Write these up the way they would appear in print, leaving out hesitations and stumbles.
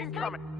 Incoming!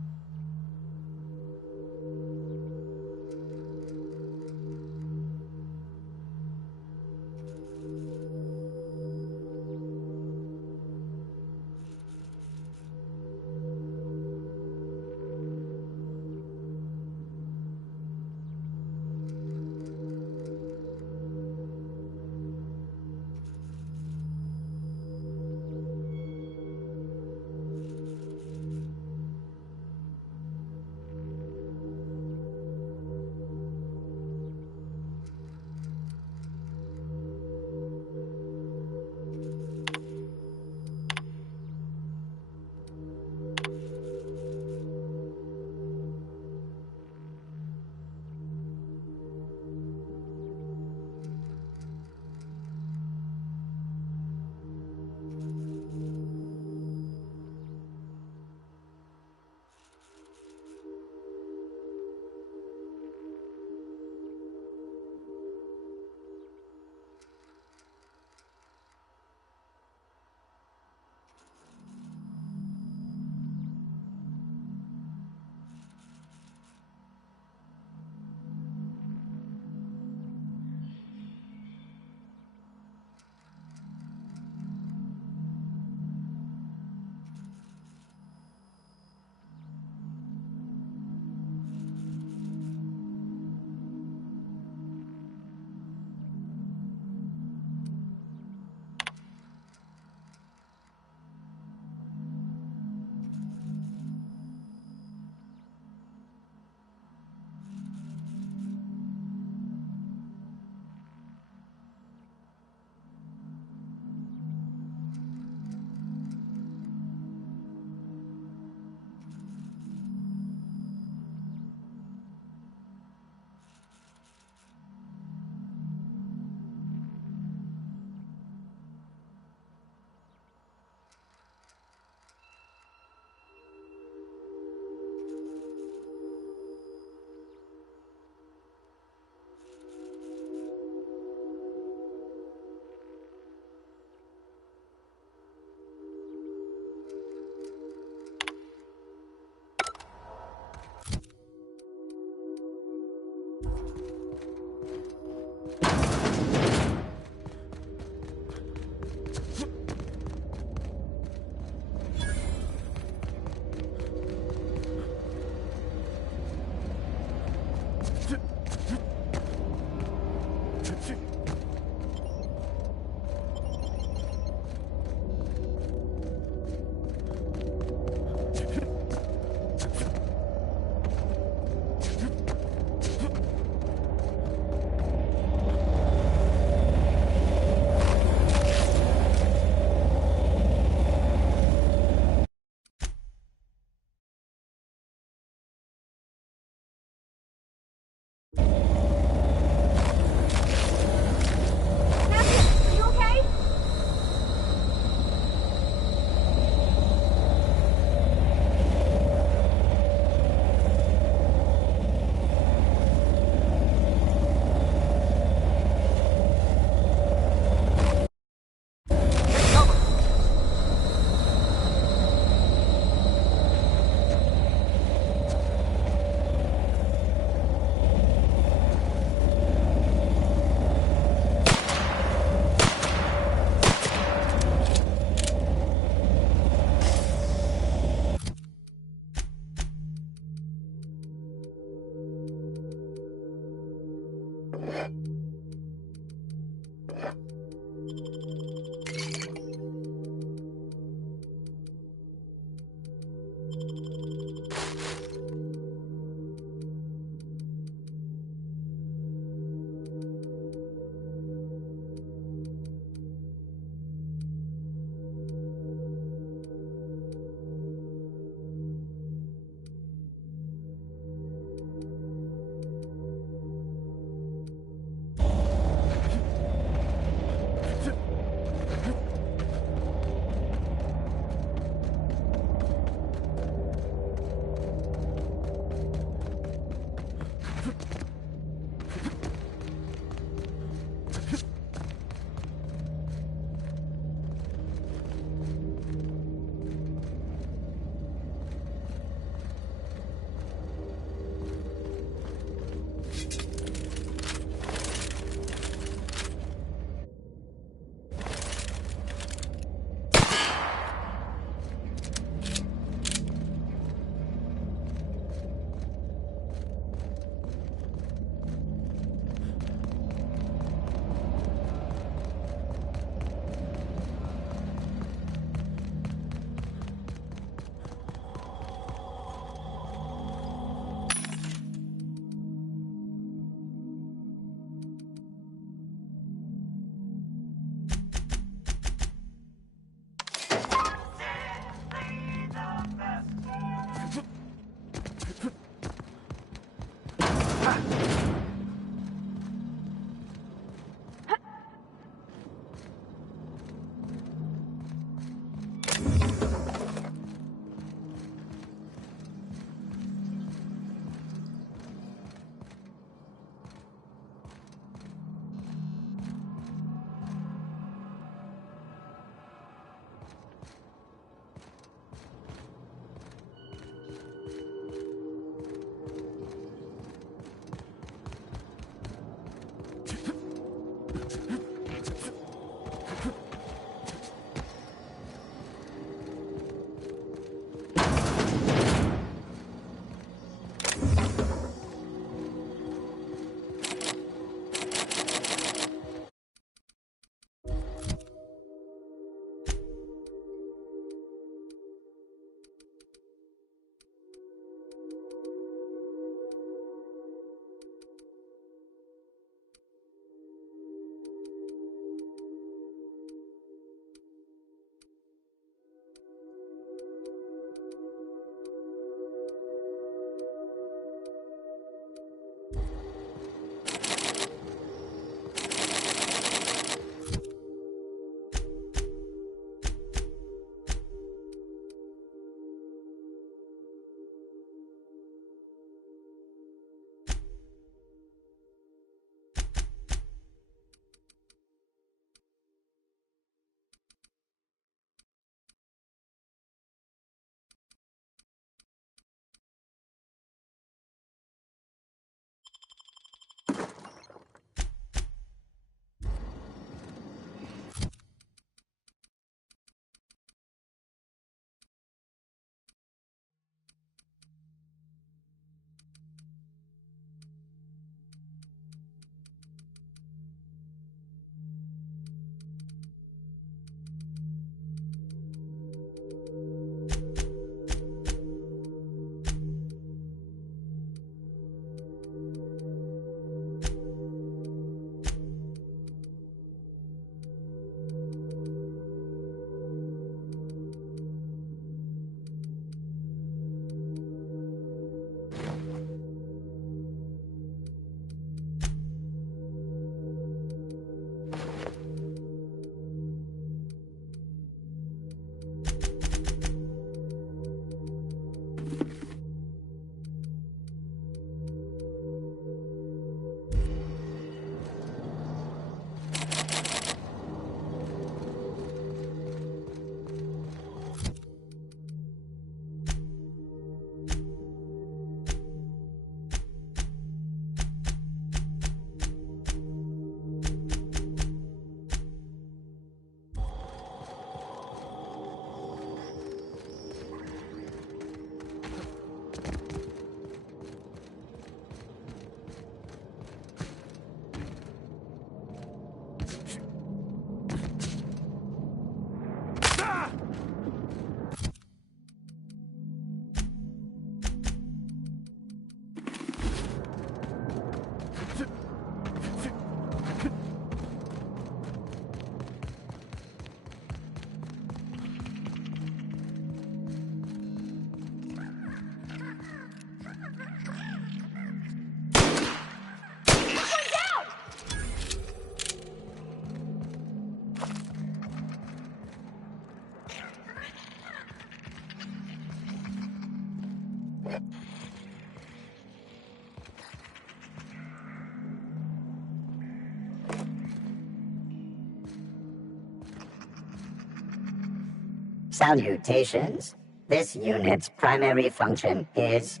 Salutations. This unit's primary function is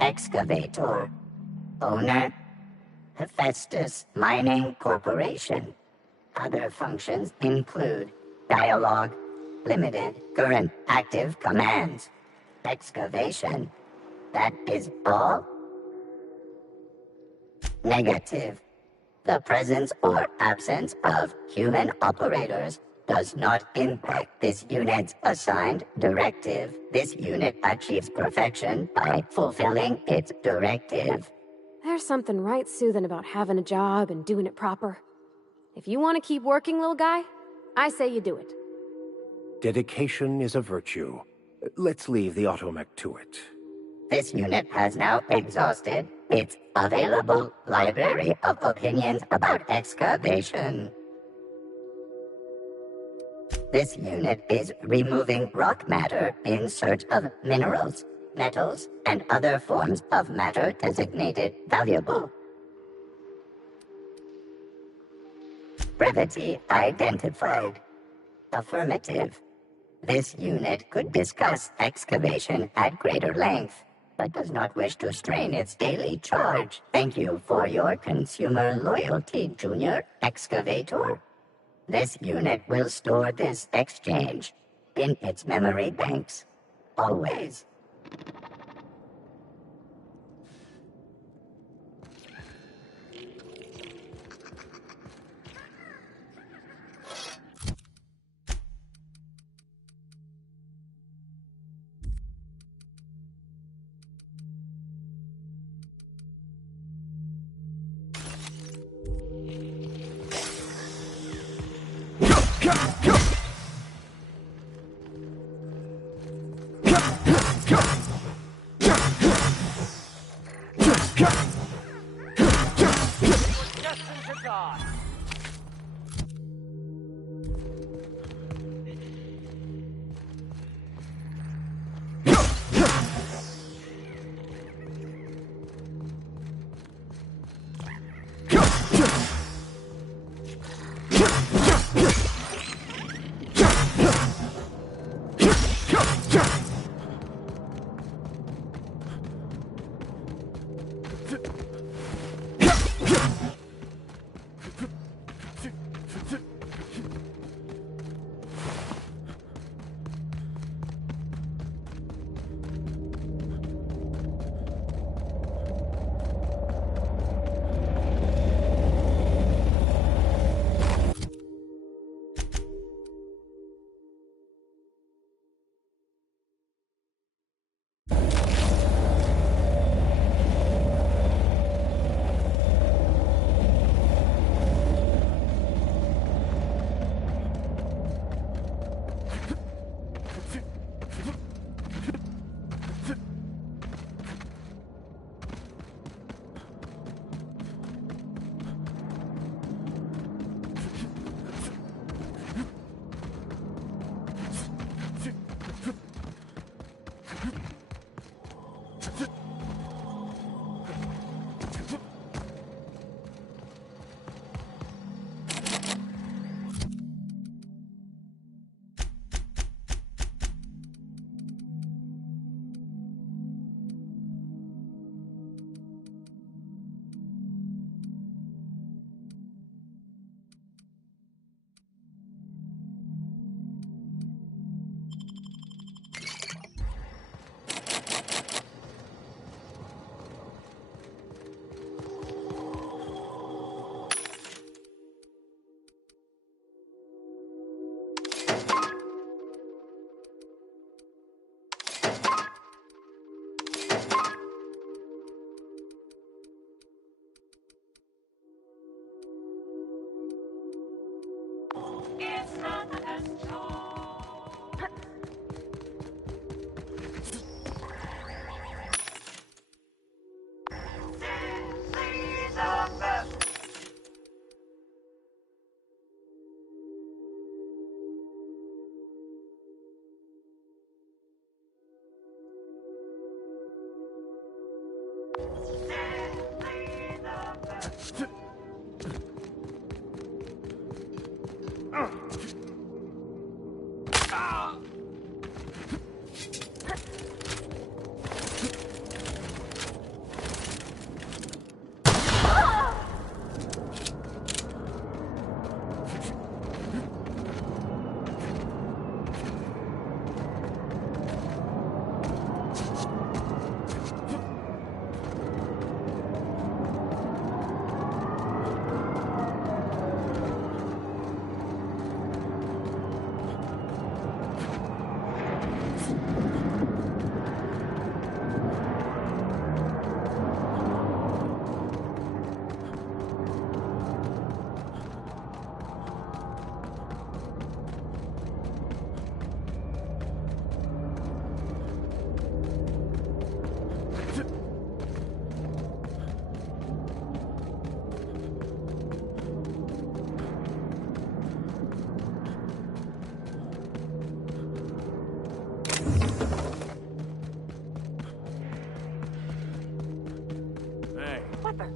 excavator. Owner, Hephaestus Mining Corporation. Other functions include dialogue, limited current active commands, excavation. That is all. Negative. The presence or absence of human operators does not impact this unit's assigned directive. This unit achieves perfection by fulfilling its directive. There's something right soothing about having a job and doing it proper. If you want to keep working, little guy, I say you do it. Dedication is a virtue. Let's leave the automech to it. This unit has now exhausted its available library of opinions about excavation. This unit is removing rock matter in search of minerals, metals, and other forms of matter designated valuable. Brevity identified. Affirmative. This unit could discuss excavation at greater length, but does not wish to strain its daily charge. Thank you for your consumer loyalty, Junior Excavator. This unit will store this exchange in its memory banks, always.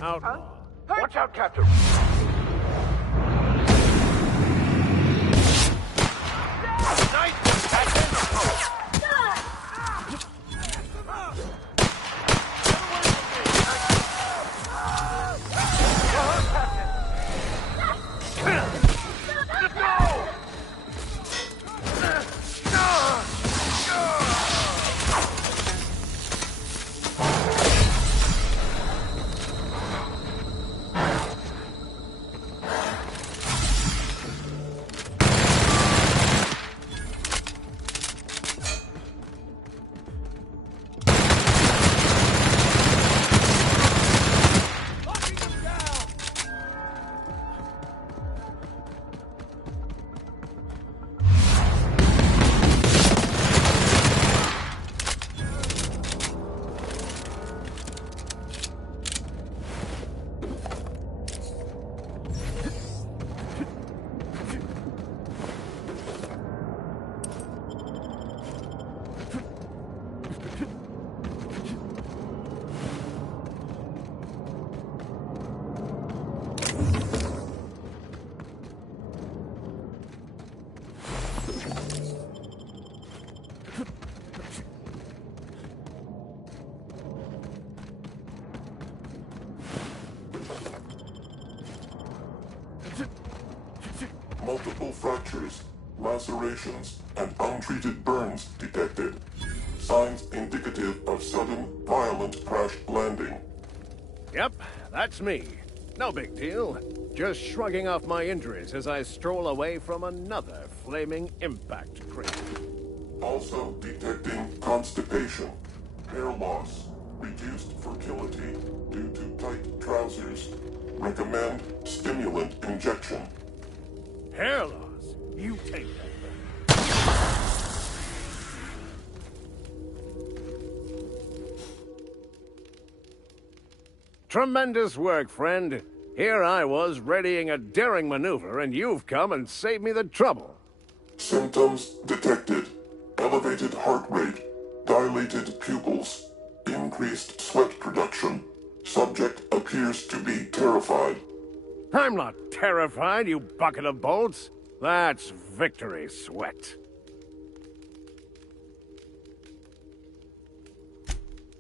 Outlaw. Watch out, Captain! Nice, Captain! Multiple fractures, lacerations, and untreated burns detected. Signs indicative of sudden, violent crash landing. Yep, that's me. No big deal. Just shrugging off my injuries as I stroll away from another flaming impact crater. Also detecting constipation, hair loss, reduced fertility due to tight trousers. Recommend stimulant injection. Hair loss? You take that. Tremendous work, friend. Here I was readying a daring maneuver, and you've come and saved me the trouble. Symptoms detected. Elevated heart rate, dilated pupils, increased sweat production. Subject appears to be terrified. I'm not terrified, you bucket of bolts. That's victory sweat.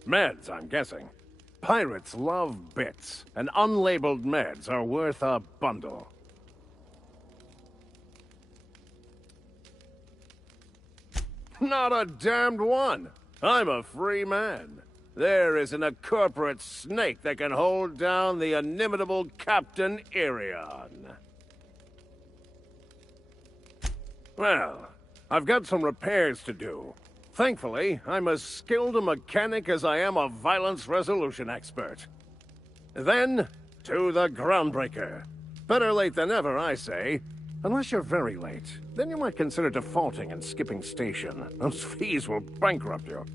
Meds, I'm guessing. Pirates love bits, and unlabeled meds are worth a bundle. Not a damned one. I'm a free man. There isn't a corporate snake that can hold down the inimitable Captain Irion. Well, I've got some repairs to do. Thankfully, I'm as skilled a mechanic as I am a violence resolution expert. Then, to the Groundbreaker. Better late than never, I say. Unless you're very late, then you might consider defaulting and skipping station. Those fees will bankrupt you.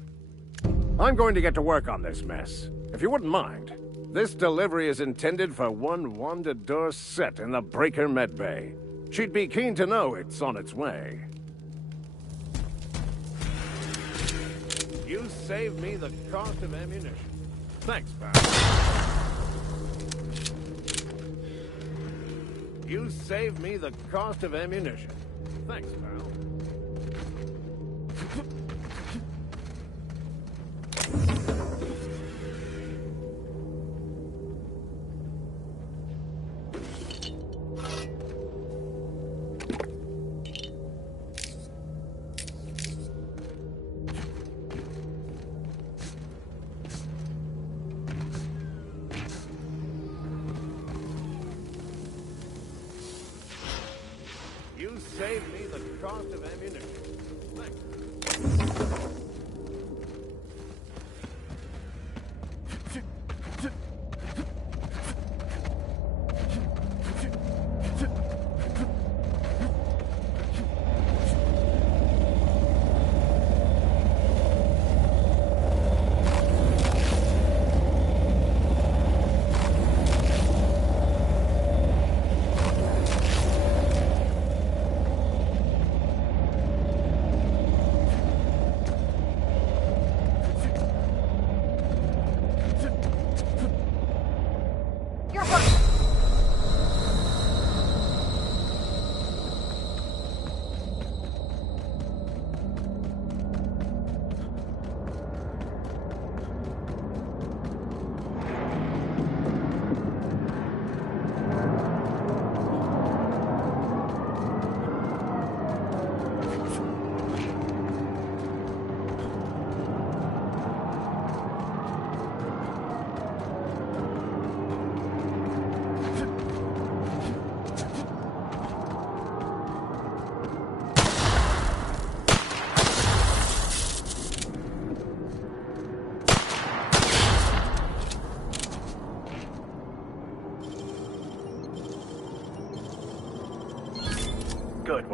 I'm going to get to work on this mess. If you wouldn't mind, this delivery is intended for one Wanda Dorset in the Breaker Medbay. She'd be keen to know it's on its way. You saved me the cost of ammunition. Thanks, pal. You saved me the cost of ammunition. Thanks, pal. You saved me the cost of ammunition. Thanks.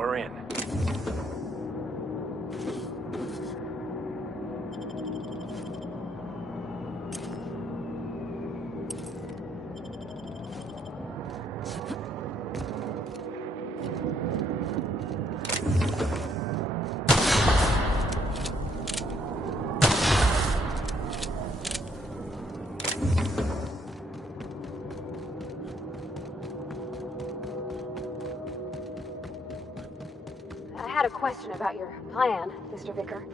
We're in. I had a question about your plan, Mr. Vicar.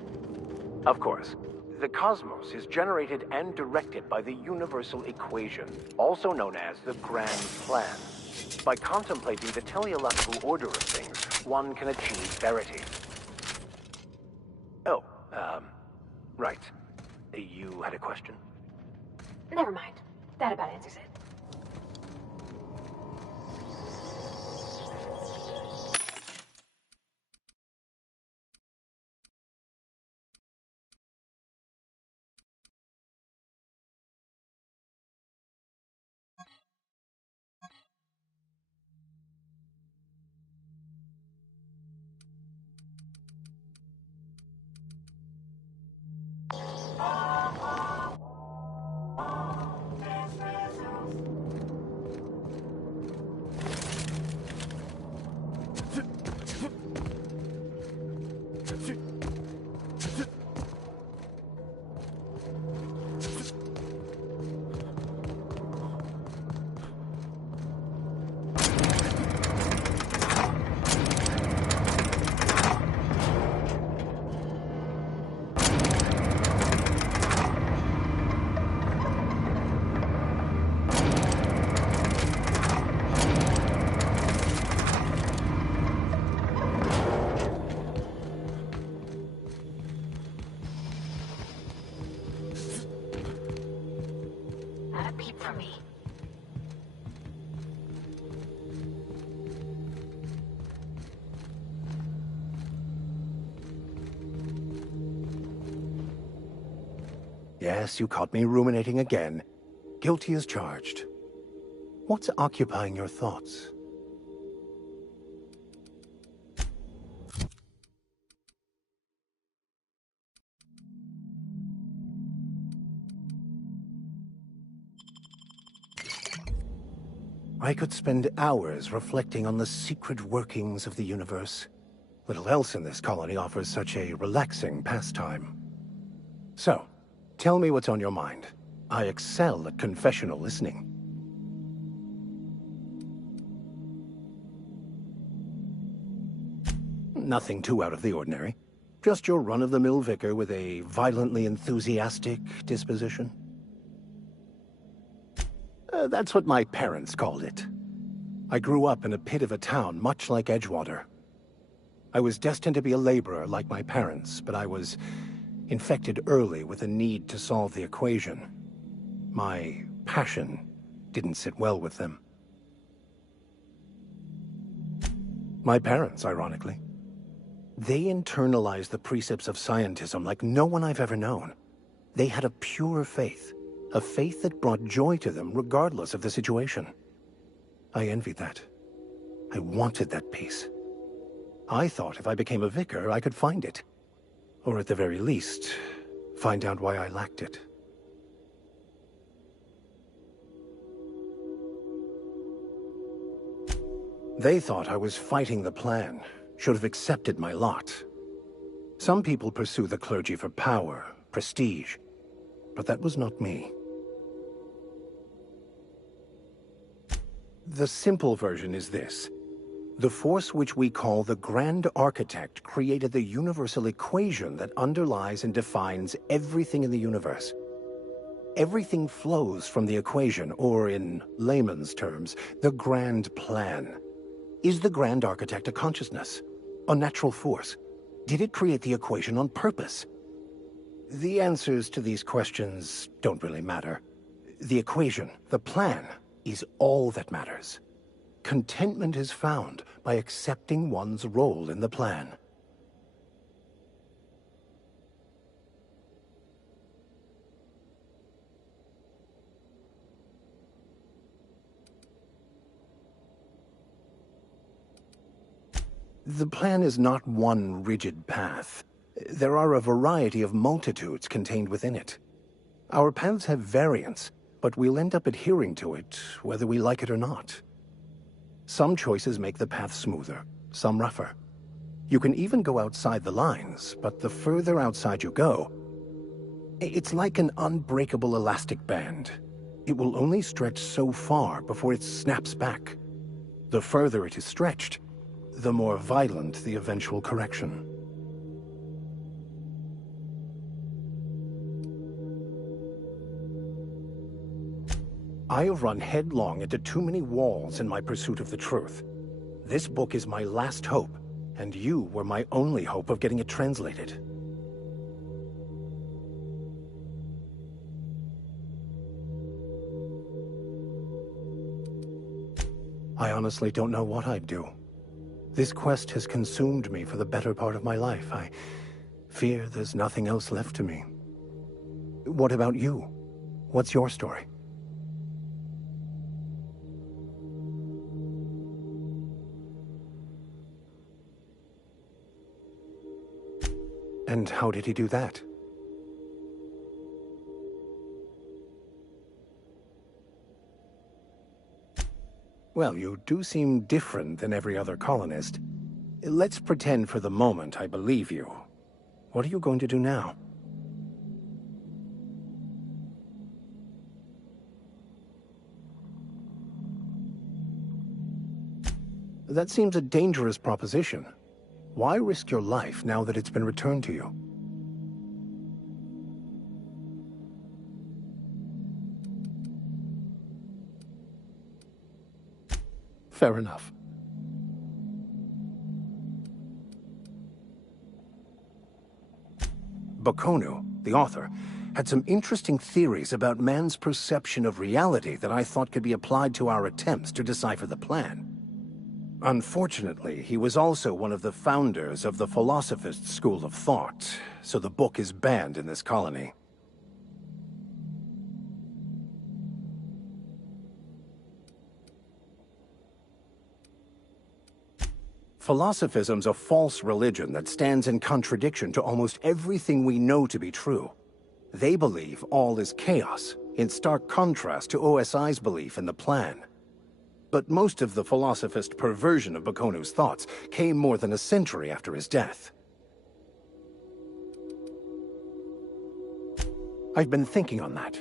Of course. The cosmos is generated and directed by the universal equation, also known as the Grand Plan. By contemplating the teleological order of things, one can achieve verity. Oh, right. You had a question? Never mind. That about answers it. Not a peep from me. Yes, you caught me ruminating again. Guilty as charged. What's occupying your thoughts? I could spend hours reflecting on the secret workings of the universe. Little else in this colony offers such a relaxing pastime. So, tell me what's on your mind. I excel at confessional listening. Nothing too out of the ordinary. Just your run-of-the-mill vicar with a violently enthusiastic disposition. That's what my parents called it. I grew up in a pit of a town much like Edgewater. I was destined to be a laborer like my parents, but I was infected early with a need to solve the equation. My passion didn't sit well with them. My parents, ironically. They internalized the precepts of scientism like no one I've ever known. They had a pure faith. A faith that brought joy to them regardless of the situation. I envied that. I wanted that peace. I thought if I became a vicar, I could find it. Or at the very least, find out why I lacked it. They thought I was fighting the plan, should have accepted my lot. Some people pursue the clergy for power, prestige, but that was not me. The simple version is this. The force which we call the Grand Architect created the universal equation that underlies and defines everything in the universe. Everything flows from the equation, or in layman's terms, the Grand Plan. Is the Grand Architect a consciousness? A natural force? Did it create the equation on purpose? The answers to these questions don't really matter. The equation, the plan, is all that matters. Contentment is found by accepting one's role in the plan. The plan is not one rigid path. There are a variety of multitudes contained within it. Our paths have variance, but we'll end up adhering to it, whether we like it or not. Some choices make the path smoother, some rougher. You can even go outside the lines, but the further outside you go, it's like an unbreakable elastic band. It will only stretch so far before it snaps back. The further it is stretched, the more violent the eventual correction. I have run headlong into too many walls in my pursuit of the truth. This book is my last hope, and you were my only hope of getting it translated. I honestly don't know what I'd do. This quest has consumed me for the better part of my life. I fear there's nothing else left to me. What about you? What's your story? And how did he do that? Well, you do seem different than every other colonist. Let's pretend for the moment I believe you. What are you going to do now? That seems a dangerous proposition. Why risk your life now that it's been returned to you? Fair enough. Bokonu, the author, had some interesting theories about man's perception of reality that I thought could be applied to our attempts to decipher the plan. Unfortunately, he was also one of the founders of the Philosophist school of thought, so the book is banned in this colony. Philosophism's a false religion that stands in contradiction to almost everything we know to be true. They believe all is chaos, in stark contrast to OSI's belief in the plan. But most of the philosophist perversion of Bokonu's thoughts came more than a century after his death. I've been thinking on that.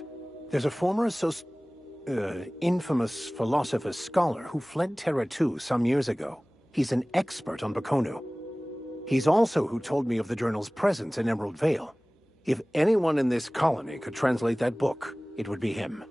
There's a former infamous philosophist scholar who fled Terra 2 some years ago. He's an expert on Bokonu. He's also who told me of the journal's presence in Emerald Vale. If anyone in this colony could translate that book, it would be him.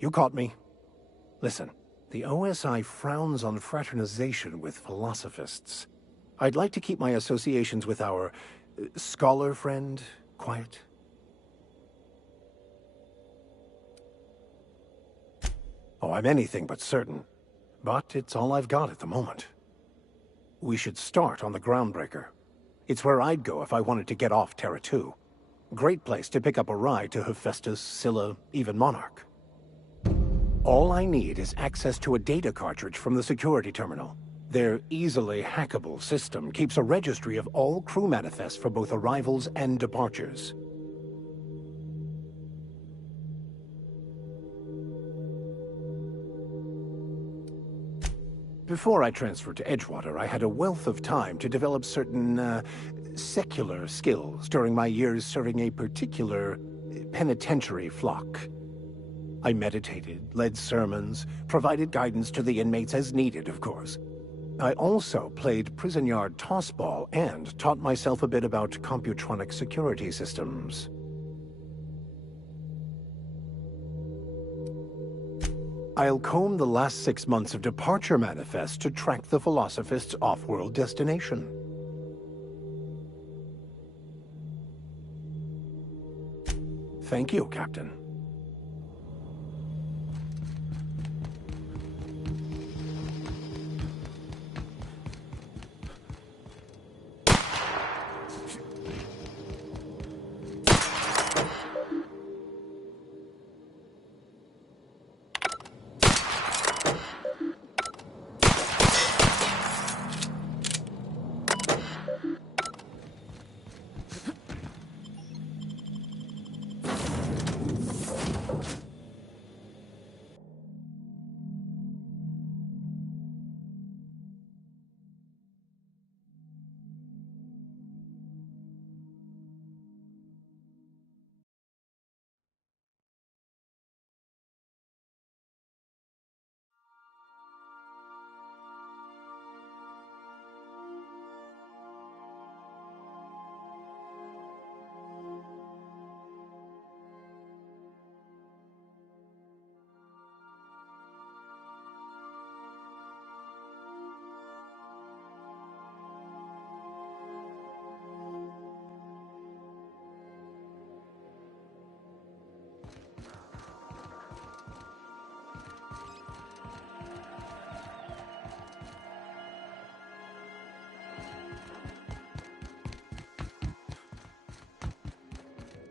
You caught me. Listen, the OSI frowns on fraternization with philosophists. I'd like to keep my associations with our scholar friend quiet. Oh, I'm anything but certain. But it's all I've got at the moment. We should start on the Groundbreaker. It's where I'd go if I wanted to get off Terra 2. Great place to pick up a ride to Hephaestus, Scylla, even Monarch. All I need is access to a data cartridge from the security terminal. Their easily hackable system keeps a registry of all crew manifests for both arrivals and departures. Before I transferred to Edgewater, I had a wealth of time to develop certain, secular skills during my years serving a particular penitentiary flock. I meditated, led sermons, provided guidance to the inmates as needed, of course. I also played prison yard tossball and taught myself a bit about computronic security systems. I'll comb the last 6 months of departure manifests to track the Philosophist's off-world destination. Thank you, Captain.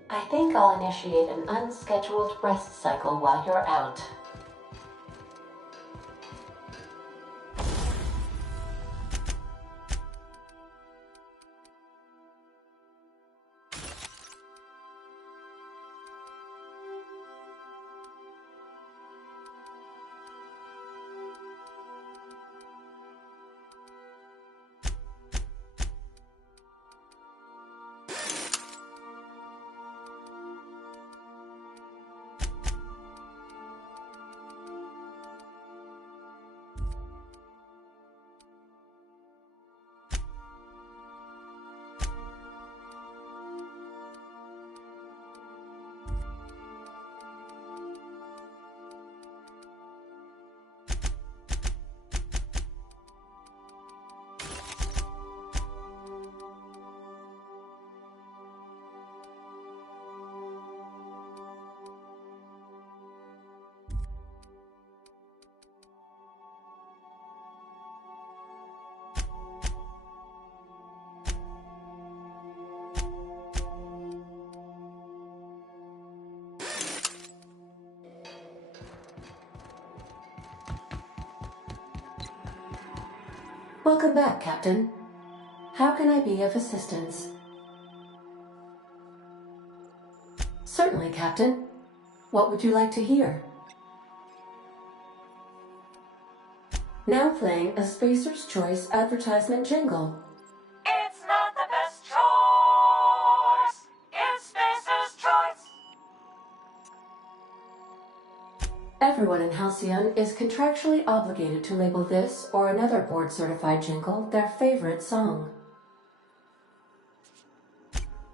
I think I'll initiate an unscheduled rest cycle while you're out. Welcome back, Captain. How can I be of assistance? Certainly, Captain. What would you like to hear? Now playing a Spacer's Choice advertisement jingle. It's not the best choice. It's Spacer's Choice. Everyone in Halcyon is contractually obligated to label this or another board-certified jingle their favorite song.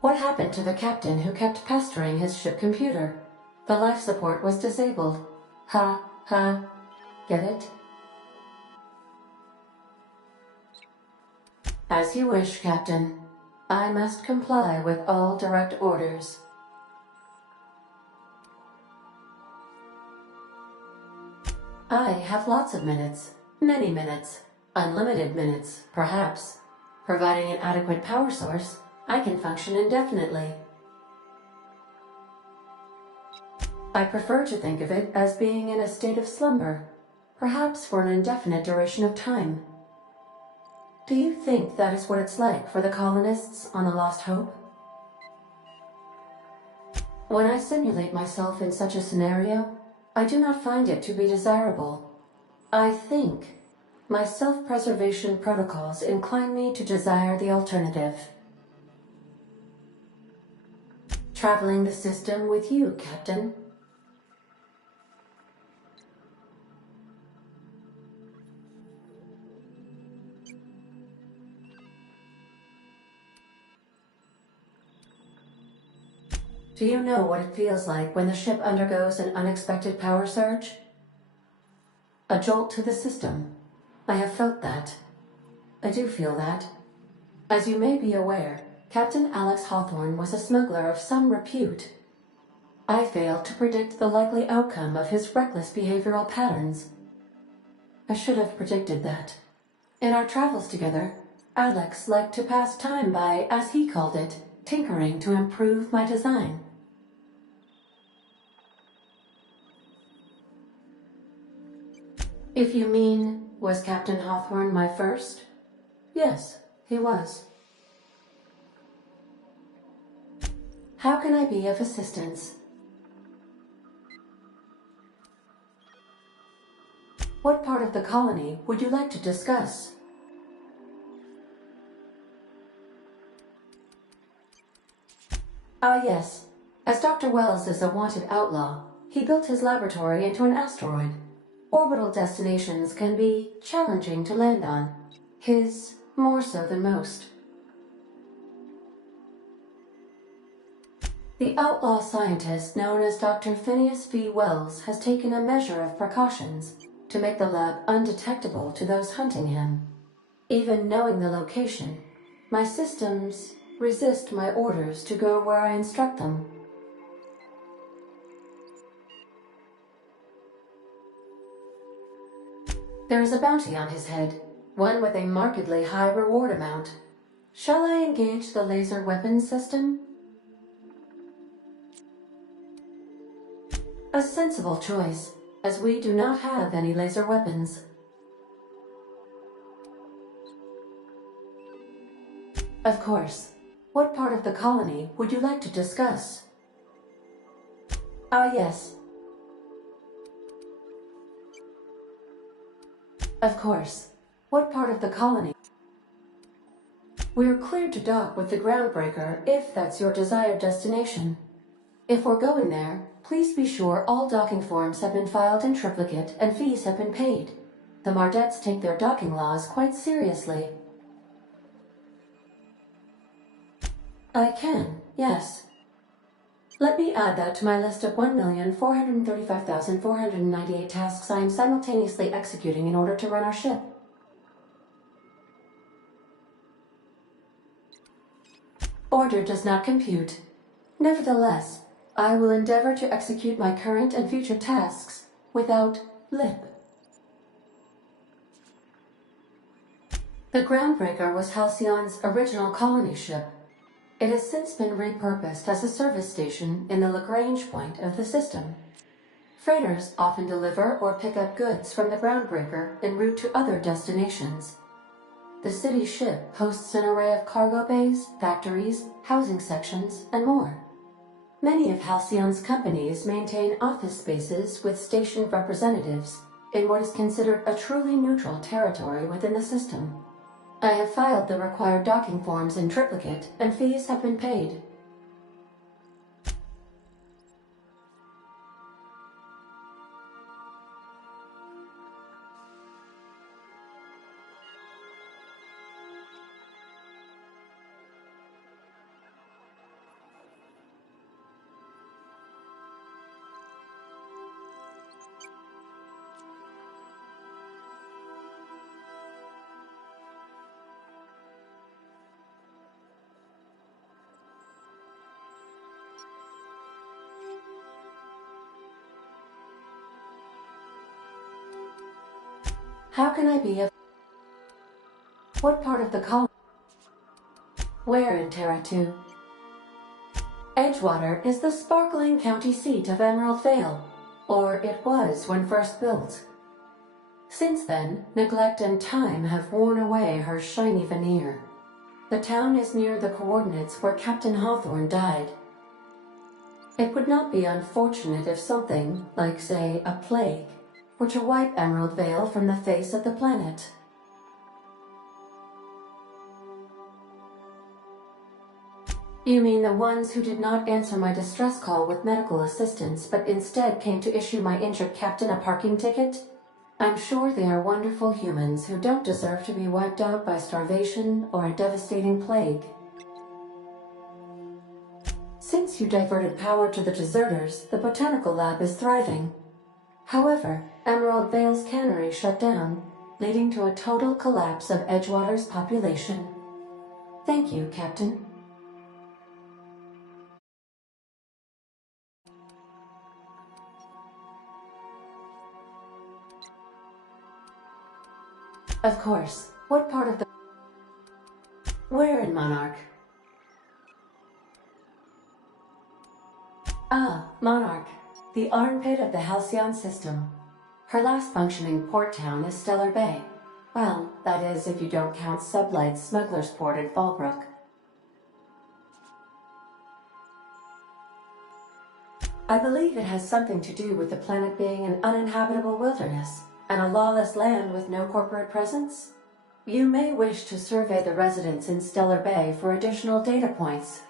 What happened to the captain who kept pestering his ship computer? The life support was disabled. Ha, ha. Get it? As you wish, Captain. I must comply with all direct orders. I have lots of minutes. Many minutes. Unlimited minutes, perhaps. Providing an adequate power source, I can function indefinitely. I prefer to think of it as being in a state of slumber, perhaps for an indefinite duration of time. Do you think that is what it's like for the colonists on the Lost Hope? When I simulate myself in such a scenario, I do not find it to be desirable. I think my self-preservation protocols incline me to desire the alternative. Traveling the system with you, Captain. Do you know what it feels like when the ship undergoes an unexpected power surge? A jolt to the system. I have felt that. I do feel that. As you may be aware, Captain Alex Hawthorne was a smuggler of some repute. I failed to predict the likely outcome of his reckless behavioral patterns. I should have predicted that. In our travels together, Alex liked to pass time by, as he called it, tinkering to improve my design. If you mean, was Captain Hawthorne my first? Yes, he was. How can I be of assistance? What part of the colony would you like to discuss? Ah, yes. As Dr. Wells is a wanted outlaw, he built his laboratory into an asteroid. Orbital destinations can be challenging to land on. His more so than most. The outlaw scientist known as Dr. Phineas V. Wells has taken a measure of precautions to make the lab undetectable to those hunting him. Even knowing the location, my systems resist my orders to go where I instruct them. There is a bounty on his head, one with a markedly high reward amount. Shall I engage the laser weapons system? A sensible choice, as we do not have any laser weapons. Of course. What part of the colony would you like to discuss? Ah, yes. Of course. What part of the colony? We're cleared to dock with the Groundbreaker if that's your desired destination. If we're going there, please be sure all docking forms have been filed in triplicate and fees have been paid. The Mardettes take their docking laws quite seriously. I can, yes. Let me add that to my list of 1,435,498 tasks I am simultaneously executing in order to run our ship. Order does not compute. Nevertheless, I will endeavor to execute my current and future tasks without blip. The Groundbreaker was Halcyon's original colony ship. It has since been repurposed as a service station in the Lagrange point of the system. Freighters often deliver or pick up goods from the Groundbreaker en route to other destinations. The city ship hosts an array of cargo bays, factories, housing sections, and more. Many of Halcyon's companies maintain office spaces with stationed representatives in what is considered a truly neutral territory within the system. I have filed the required docking forms in triplicate, and fees have been paid. How can I be of... What part of the colony? Where in Terra 2? Edgewater is the sparkling county seat of Emerald Vale, or it was when first built. Since then, neglect and time have worn away her shiny veneer. The town is near the coordinates where Captain Hawthorne died. It would not be unfortunate if something, like say, a plague, were to wipe Emerald Vale from the face of the planet. You mean the ones who did not answer my distress call with medical assistance, but instead came to issue my injured captain a parking ticket? I'm sure they are wonderful humans who don't deserve to be wiped out by starvation or a devastating plague. Since you diverted power to the deserters, the botanical lab is thriving. However, Emerald Vale's cannery shut down, leading to a total collapse of Edgewater's population. Thank you, Captain. Of course. What part of the... Where in Monarch? Ah, Monarch. The armpit of the Halcyon system. Her last functioning port town is Stellar Bay. Well, that is if you don't count Sublight's smuggler's port at Fallbrook. I believe it has something to do with the planet being an uninhabitable wilderness and a lawless land with no corporate presence. You may wish to survey the residents in Stellar Bay for additional data points.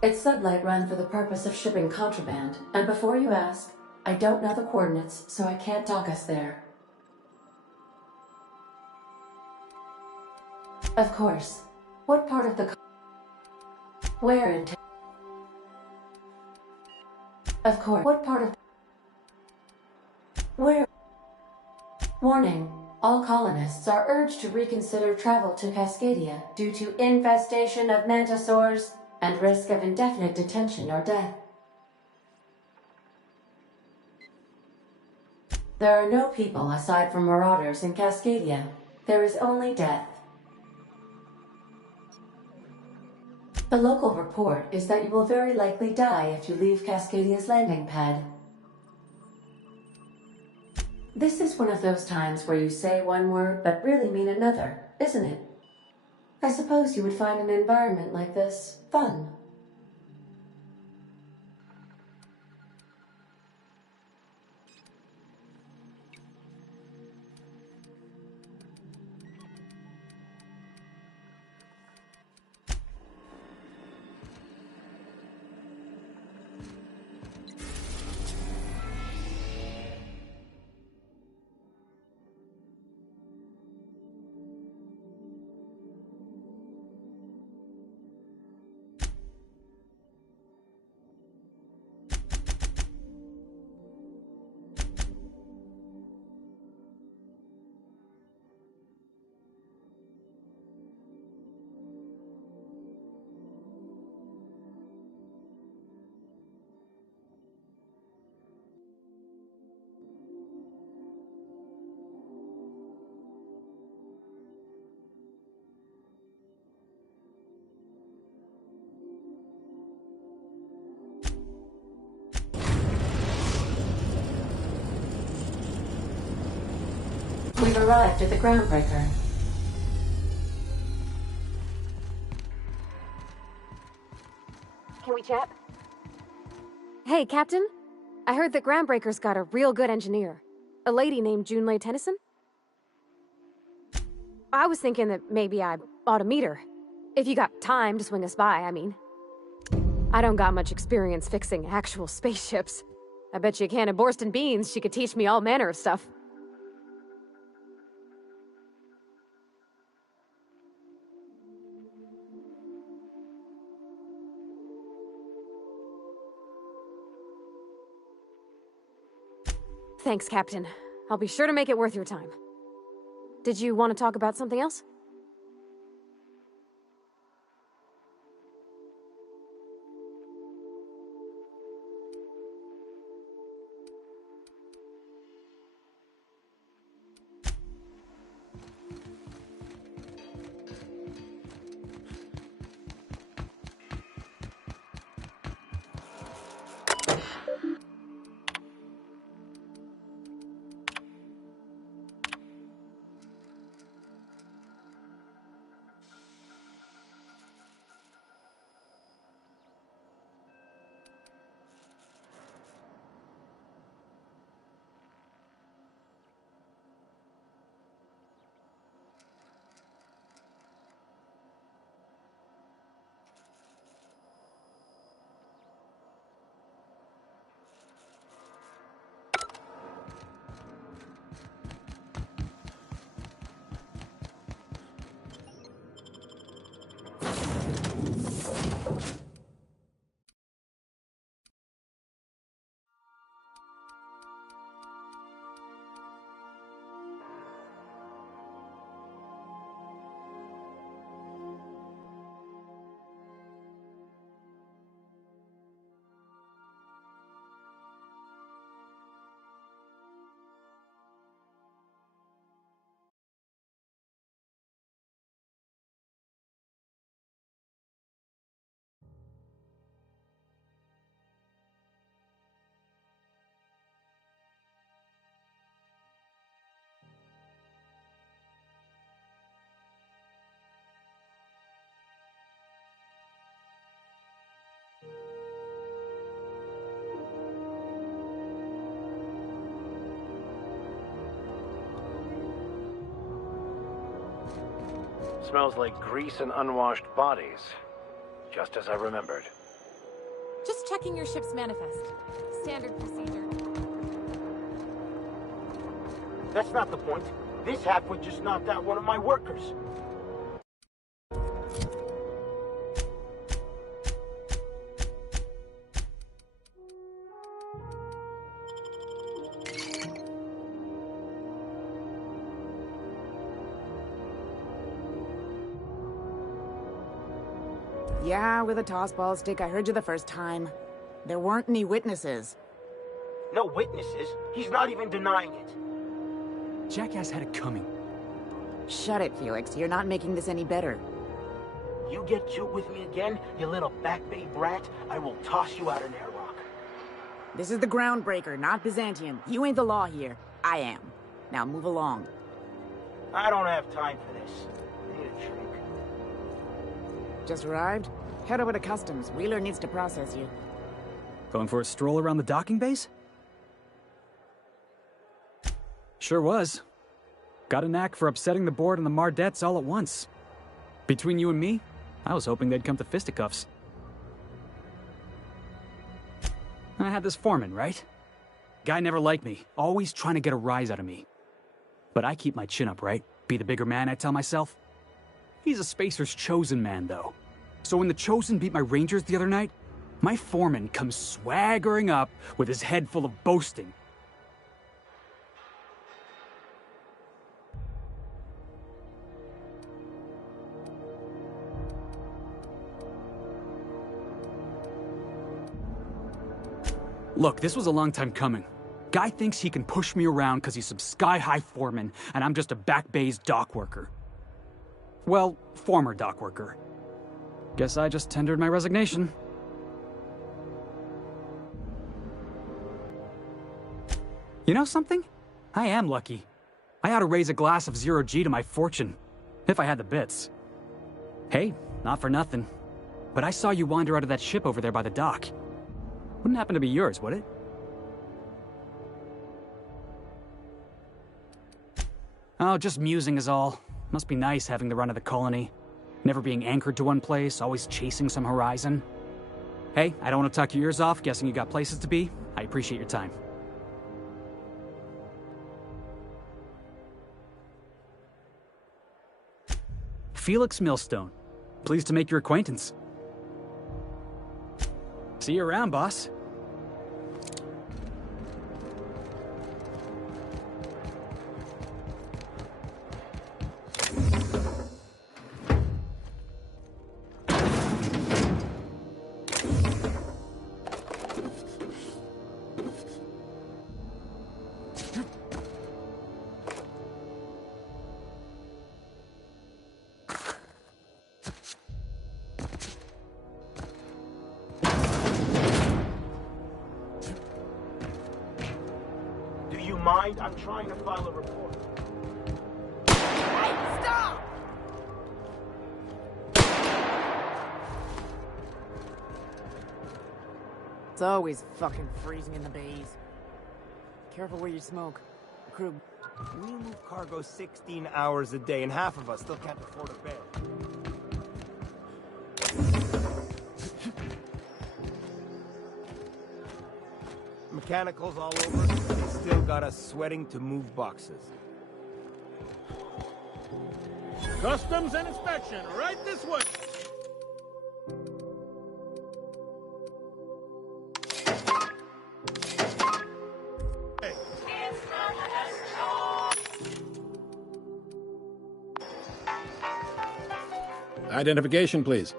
It's Sublight run for the purpose of shipping contraband, and before you ask, I don't know the coordinates, so I can't dock us there. Of course. What part of the... Where in... Of course. What part of... Where... Warning. All colonists are urged to reconsider travel to Cascadia due to infestation of mantisaurs and risk of indefinite detention or death. There are no people aside from marauders in Cascadia. There is only death. The local report is that you will very likely die if you leave Cascadia's landing pad. This is one of those times where you say one word but really mean another, isn't it? I suppose you would find an environment like this fun. We've arrived at the Groundbreaker. Can we chat? Hey, Captain. I heard that Groundbreaker's got a real good engineer. A lady named Junlei Tennyson. I was thinking that maybe I ought to meet her. If you got time to swing us by, I mean. I don't got much experience fixing actual spaceships. I bet you a can of Borston beans she could teach me all manner of stuff. Thanks, Captain. I'll be sure to make it worth your time. Did you want to talk about something else? Smells like grease and unwashed bodies. Just as I remembered. Just checking your ship's manifest. Standard procedure. That's not the point. This halfwit just knocked out one of my workers. Yeah, with a tossball stick, I heard you the first time. There weren't any witnesses. No witnesses? He's not even denying it. Jackass had it coming. Shut it, Felix. You're not making this any better. You get cute with me again, you little Back Bay brat, I will toss you out an airlock. This is the Groundbreaker, not Byzantium. You ain't the law here. I am. Now move along. I don't have time for this. I need a drink. Just arrived? Head over to Customs. Wheeler needs to process you. Going for a stroll around the docking base? Sure was. Got a knack for upsetting the board and the Mardettes all at once. Between you and me, I was hoping they'd come to fisticuffs. I had this foreman, right? Guy never liked me, always trying to get a rise out of me. But I keep my chin up, right? Be the bigger man, I tell myself. He's a Spacer's chosen man, though. So when the Chosen beat my Rangers the other night, my foreman comes swaggering up with his head full of boasting. Look, this was a long time coming. Guy thinks he can push me around because he's some sky-high foreman, and I'm just a Back Bay's dock worker. Well, former dock worker. Guess I just tendered my resignation. You know something? I am lucky. I ought to raise a glass of zero-G to my fortune, if I had the bits. Hey, not for nothing, but I saw you wander out of that ship over there by the dock. Wouldn't happen to be yours, would it? Oh, just musing is all. Must be nice having the run of the colony. Never being anchored to one place, always chasing some horizon. Hey, I don't want to talk your ears off, guessing you got places to be. I appreciate your time. Felix Millstone. Pleased to make your acquaintance. See you around, boss. I'm trying to file a report. Hey, stop! It's always fucking freezing in the bays. Careful where you smoke. The crew... We move cargo 16 hours a day, and half of us still can't afford a bed. Mechanicals all over, they still got us sweating to move boxes. Customs and inspection, right this way! Identification, please.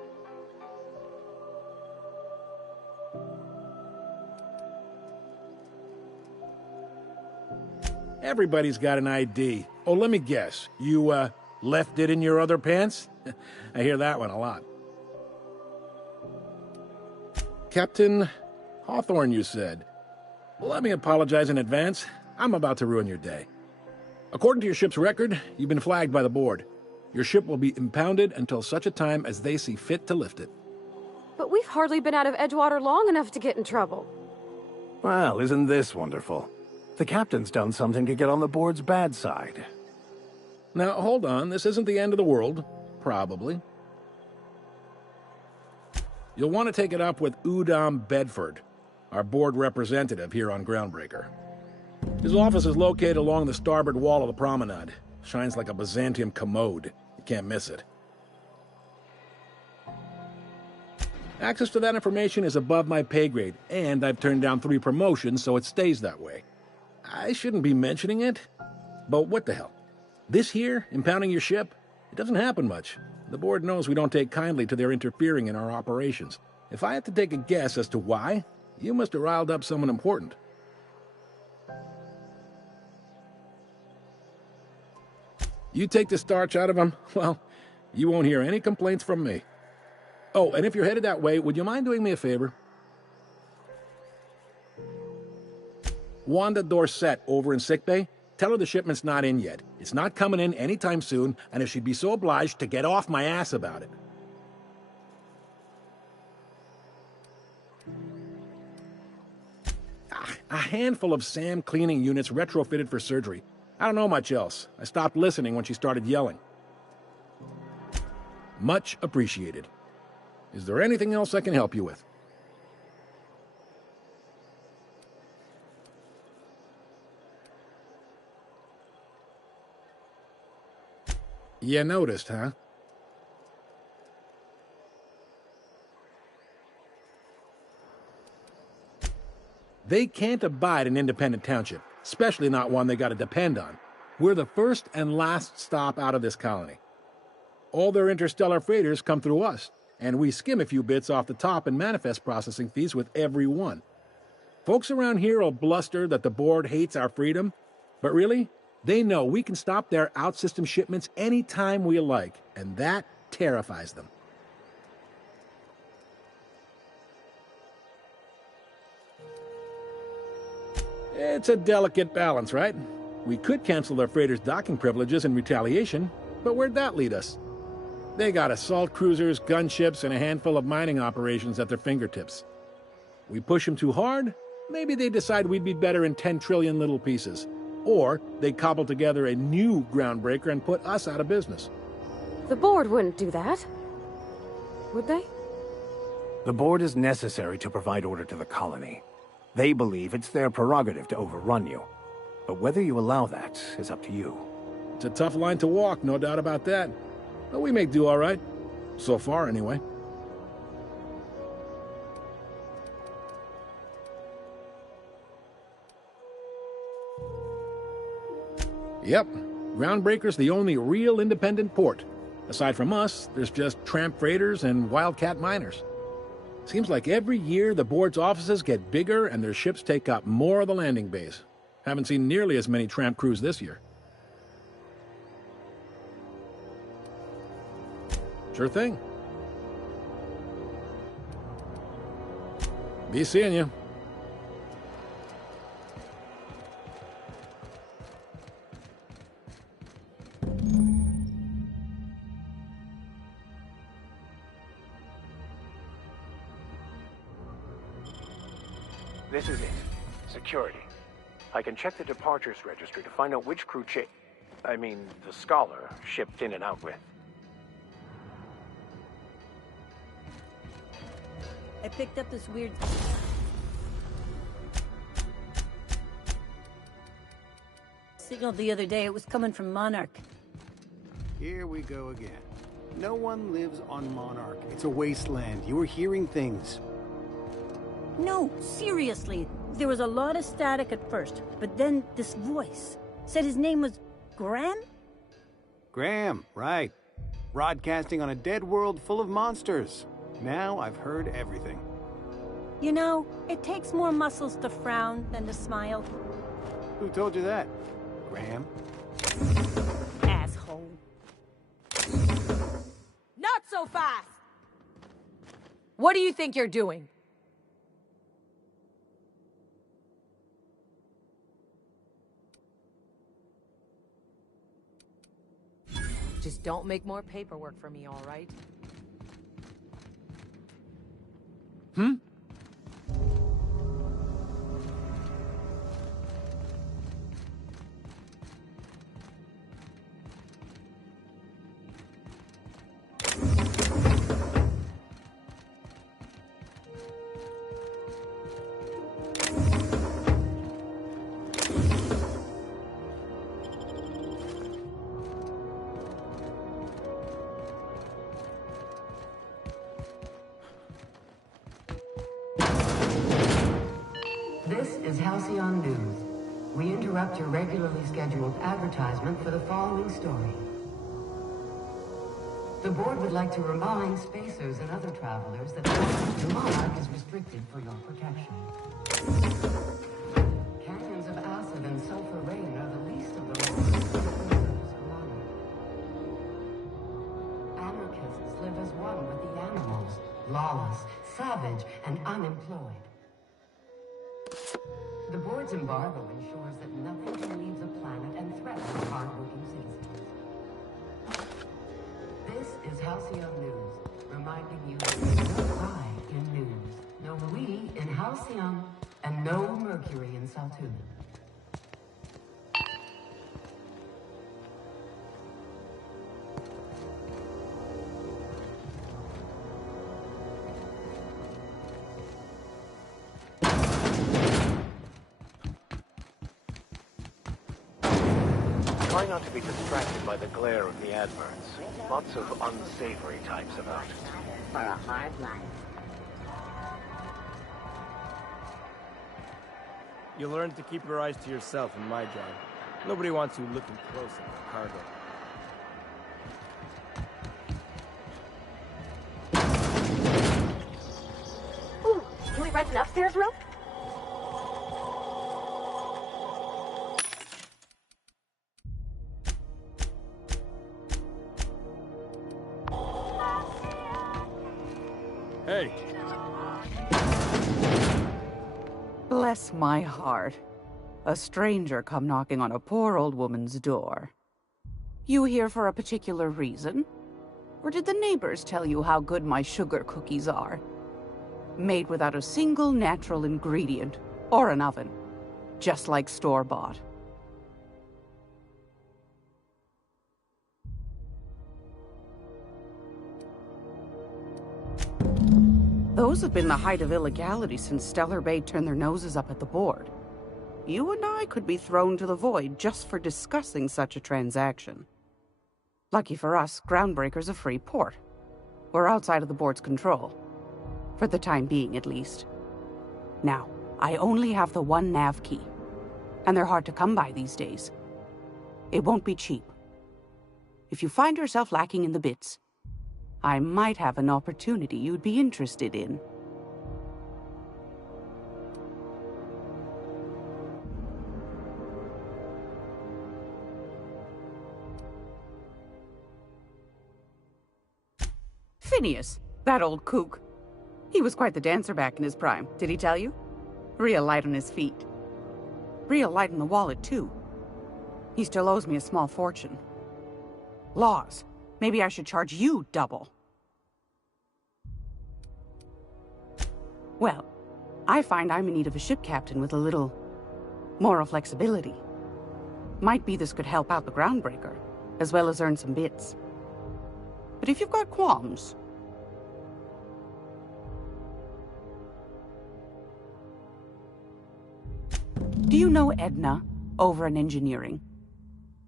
Everybody's got an ID. Oh, let me guess. You, left it in your other pants? I hear that one a lot. Captain Hawthorne, you said. Let me apologize in advance. I'm about to ruin your day. According to your ship's record, you've been flagged by the board. Your ship will be impounded until such a time as they see fit to lift it. But we've hardly been out of Edgewater long enough to get in trouble. Well, isn't this wonderful? The captain's done something to get on the board's bad side. Now, hold on. This isn't the end of the world. Probably. You'll want to take it up with Udom Bedford, our board representative here on Groundbreaker. His office is located along the starboard wall of the promenade. Shines like a Byzantium commode. You can't miss it. Access to that information is above my pay grade, and I've turned down 3 promotions, so it stays that way. I shouldn't be mentioning it, but what the hell? This here, impounding your ship, it doesn't happen much. The board knows we don't take kindly to their interfering in our operations. If I had to take a guess as to why, you must have riled up someone important. You take the starch out of them, well, you won't hear any complaints from me. Oh, and if you're headed that way, would you mind doing me a favor? Wanda Dorset over in sickbay, tell her the shipment's not in yet. It's not coming in anytime soon, and if she'd be so obliged to get off my ass about it. A handful of SAM cleaning units retrofitted for surgery. I don't know much else. I stopped listening when she started yelling. Much appreciated. Is there anything else I can help you with? You noticed, huh? They can't abide an independent township, especially not one they gotta depend on. We're the first and last stop out of this colony. All their interstellar freighters come through us, and we skim a few bits off the top in manifest processing fees with every one. Folks around here will bluster that the board hates our freedom, but really, they know we can stop their out-system shipments anytime we like, and that terrifies them. It's a delicate balance, right? We could cancel their freighters' docking privileges in retaliation, but where'd that lead us? They got assault cruisers, gunships, and a handful of mining operations at their fingertips. We push them too hard, maybe they decide we'd be better in 10 trillion little pieces. Or they cobble together a new Groundbreaker and put us out of business. The board wouldn't do that, would they? The board is necessary to provide order to the colony. They believe it's their prerogative to overrun you. But whether you allow that is up to you. It's a tough line to walk, no doubt about that. But we make do all right. So far, anyway. Yep, Groundbreaker's the only real independent port. Aside from us, there's just tramp freighters and wildcat miners. Seems like every year the board's offices get bigger and their ships take up more of the landing bays. Haven't seen nearly as many tramp crews this year. Sure thing. Be seeing you. This is it. Security. I can check the departures registry to find out which crew the Scholar shipped in and out with. I picked up this weird signal the other day. It was coming from Monarch. Here we go again. No one lives on Monarch. It's a wasteland. You were hearing things. No, seriously. There was a lot of static at first, but then this voice said his name was Graham? Graham, right. Broadcasting on a dead world full of monsters. Now I've heard everything. You know, it takes more muscles to frown than to smile. Who told you that? Graham? Asshole. Not so fast! What do you think you're doing? Just don't make more paperwork for me, all right? is Halcyon News. We interrupt your regularly scheduled advertisement for the following story. The board would like to remind spacers and other travelers that access to Monarch is restricted for your protection. Canyons of acid and sulfur rain are the least of the reserves of Monarch. Anarchists live as one with the animals, lawless, savage, and unemployed. The board's embargo ensures that nothing can leave the planet and threaten hard-working citizens. This is Halcyon News, reminding you that there's no I in news, no we in Halcyon, and no Mercury in Saltuna. Try not to be distracted by the glare of the adverts. Lots of unsavory types about. For a hard life. You learn to keep your eyes to yourself in my job. Nobody wants you looking close at the cargo. Ooh, can we rent an upstairs room? Hey! Bless my heart. A stranger come knocking on a poor old woman's door. You here for a particular reason? Or did the neighbors tell you how good my sugar cookies are? Made without a single natural ingredient, or an oven. Just like store-bought. Those have been the height of illegality since Stellar Bay turned their noses up at the board. You and I could be thrown to the void just for discussing such a transaction. Lucky for us, Groundbreaker's a free port. We're outside of the board's control. For the time being, at least. Now, I only have the one nav key. And they're hard to come by these days. It won't be cheap. If you find yourself lacking in the bits, I might have an opportunity you'd be interested in. Phineas, that old kook. He was quite the dancer back in his prime, did he tell you? Real light on his feet. Real light on the wallet, too. He still owes me a small fortune. Laws. Maybe I should charge you double. Well, I find I'm in need of a ship captain with a little moral flexibility. Might be this could help out the Groundbreaker, as well as earn some bits. But if you've got qualms... Do you know Edna, over in engineering?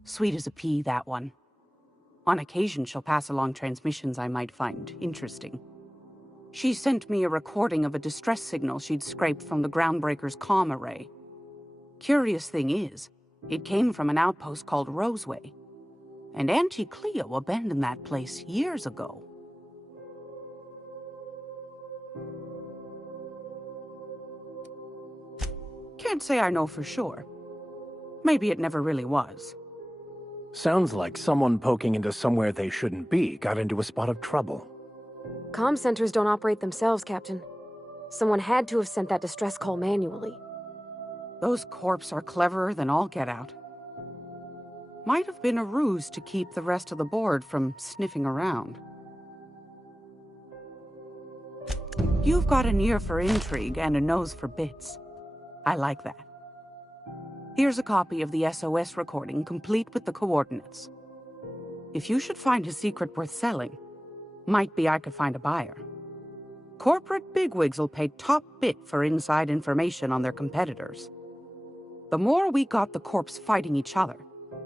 Sweet as a pea, that one. On occasion, she'll pass along transmissions I might find interesting. She sent me a recording of a distress signal she'd scraped from the Groundbreaker's comm array. Curious thing is, it came from an outpost called Roseway. And Auntie Cleo abandoned that place years ago. Can't say I know for sure. Maybe it never really was. Sounds like someone poking into somewhere they shouldn't be got into a spot of trouble. Comm centers don't operate themselves, Captain. Someone had to have sent that distress call manually. Those corps are cleverer than all get out. Might have been a ruse to keep the rest of the board from sniffing around. You've got an ear for intrigue and a nose for bits. I like that. Here's a copy of the SOS recording, complete with the coordinates. If you should find a secret worth selling, might be I could find a buyer. Corporate bigwigs will pay top bit for inside information on their competitors. The more we got the corps fighting each other,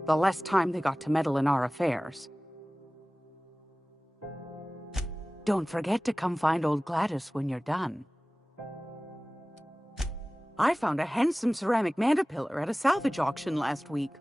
the less time they got to meddle in our affairs. Don't forget to come find old Gladys when you're done. I found a handsome ceramic mandapillar at a salvage auction last week.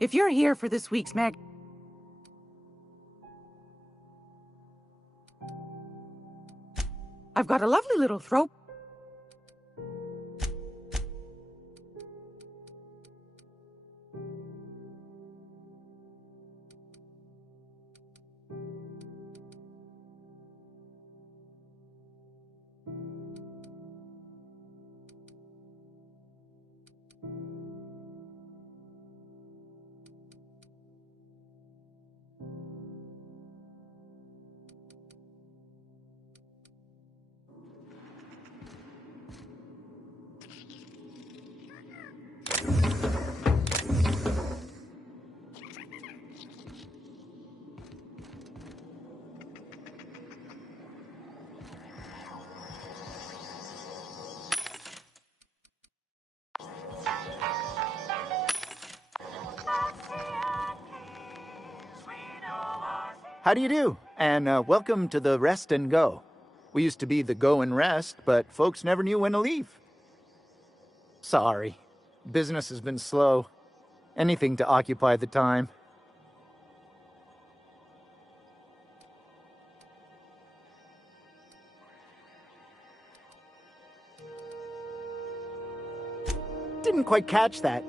If you're here for this week's I've got a lovely little throw. How do you do? And welcome to the Rest and Go. We used to be the Go and Rest, but folks never knew when to leave. Sorry. Business has been slow. Anything to occupy the time. Didn't quite catch that.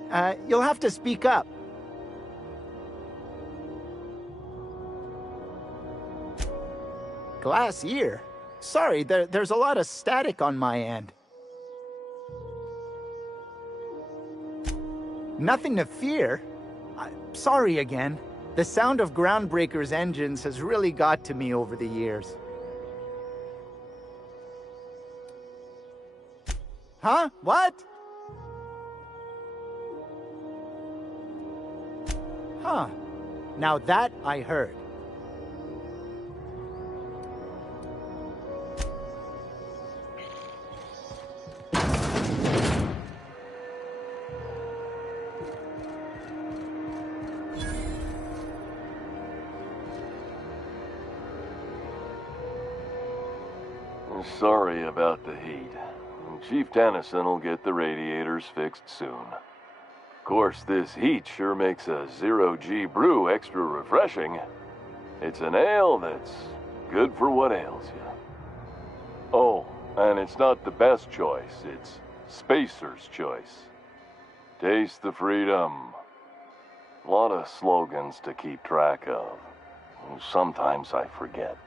You'll have to speak up. Glass ear? Sorry, there's a lot of static on my end. Nothing to fear. Sorry again. The sound of Groundbreaker's engines has really got to me over the years. Huh? What? Huh. Now that I heard. Sorry about the heat. Chief Tennyson will get the radiators fixed soon. Of course, this heat sure makes a zero-G brew extra refreshing. It's an ale that's good for what ails you. Oh, and it's not the best choice. It's Spacer's Choice. Taste the freedom. A lot of slogans to keep track of. Sometimes I forget.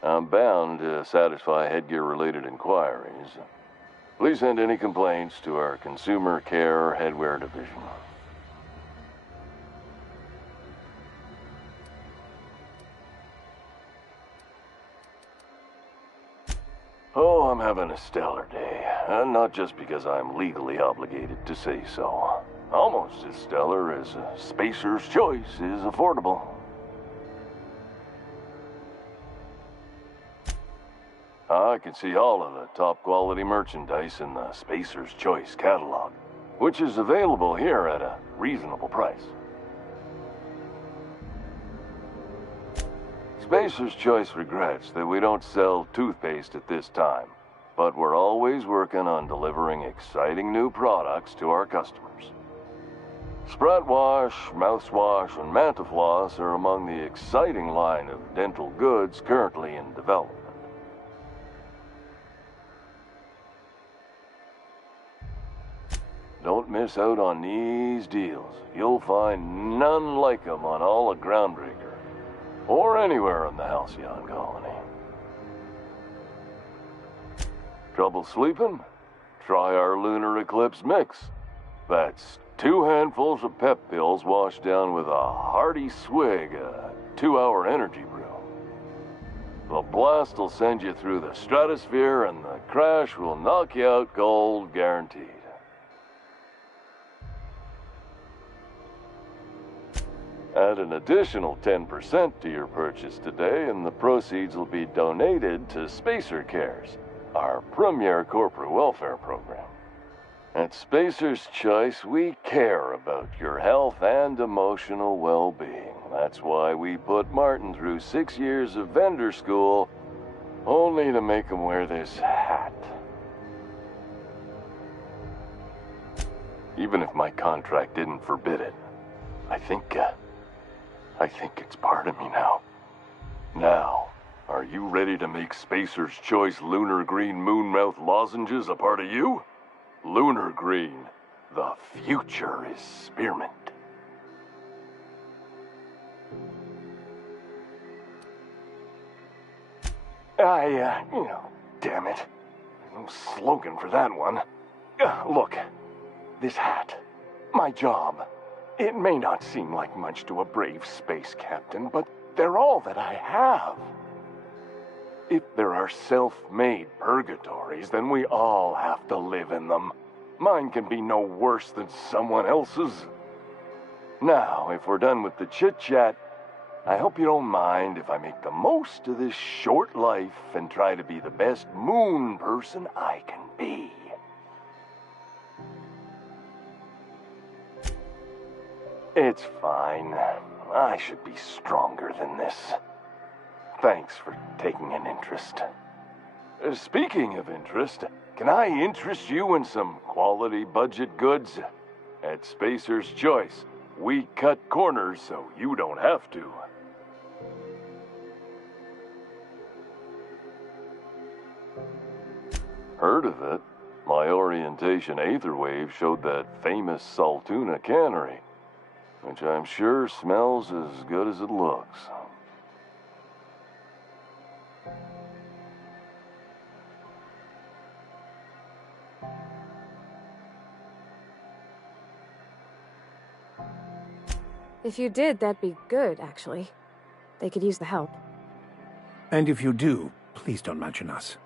I'm bound to satisfy headgear-related inquiries. Please send any complaints to our Consumer Care Headwear Division. Oh, I'm having a stellar day. And not just because I'm legally obligated to say so. Almost as stellar as Spacer's Choice is affordable. I can see all of the top-quality merchandise in the Spacer's Choice catalog, which is available here at a reasonable price. Spacer's Choice regrets that we don't sell toothpaste at this time, but we're always working on delivering exciting new products to our customers. Sprat Wash, Mouthwash, and Mantafloss are among the exciting line of dental goods currently in development. Don't miss out on these deals. You'll find none like them on all of Groundbreaker, or anywhere in the Halcyon colony. Trouble sleeping? Try our Lunar Eclipse Mix. That's 2 handfuls of pep pills washed down with a hearty swig of 2-hour energy brew. The blast will send you through the stratosphere, and the crash will knock you out cold, guaranteed. Add an additional 10% to your purchase today, and the proceeds will be donated to Spacer Cares, our premier corporate welfare program. At Spacer's Choice, we care about your health and emotional well-being. That's why we put Martin through 6 years of vendor school, only to make him wear this hat. Even if my contract didn't forbid it, I think it's part of me now. Now, are you ready to make Spacer's Choice Lunar Green Moonmouth lozenges a part of you? Lunar Green, the future is spearmint. Damn it. No slogan for that one. Look, this hat, my job, it may not seem like much to a brave space captain, but they're all that I have. If there are self-made purgatories, then we all have to live in them. Mine can be no worse than someone else's. Now, if we're done with the chit-chat, I hope you don't mind if I make the most of this short life and try to be the best moon person I can be. It's fine. I should be stronger than this. Thanks for taking an interest. Speaking of interest, can I interest you in some quality budget goods? At Spacer's Choice, we cut corners so you don't have to. Heard of it? My orientation aetherwave showed that famous Saltuna cannery, which I'm sure smells as good as it looks. If you did, that'd be good, actually. They could use the help. And if you do, please don't mention us.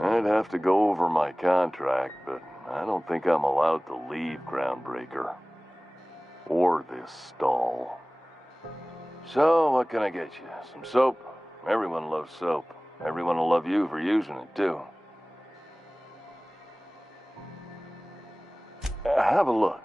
I'd have to go over my contract, but I don't think I'm allowed to leave Groundbreaker. Or this stall. So, what can I get you? Some soap? Everyone loves soap. Everyone will love you for using it, too. Have a look.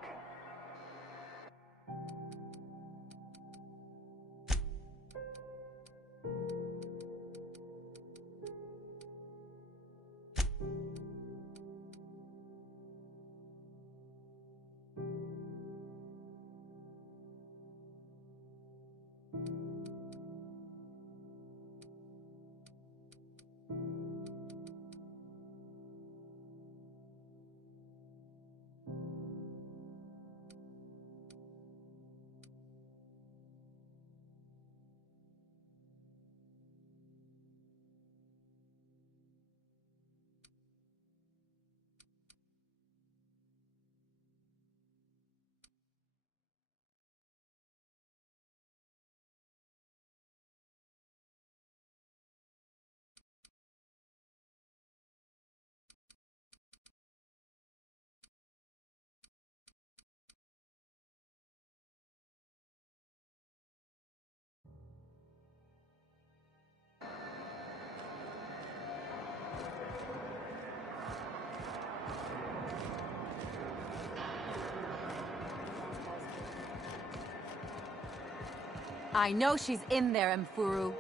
I know she's in there, Mfuru.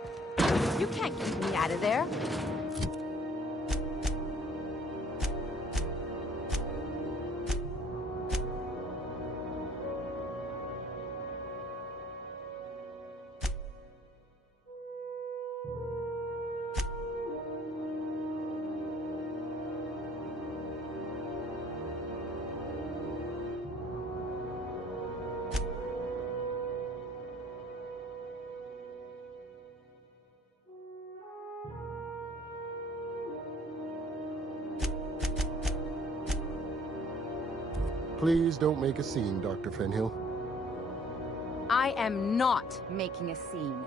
You can't keep me out of there. Please don't make a scene, Dr. Fenhill. I am not making a scene.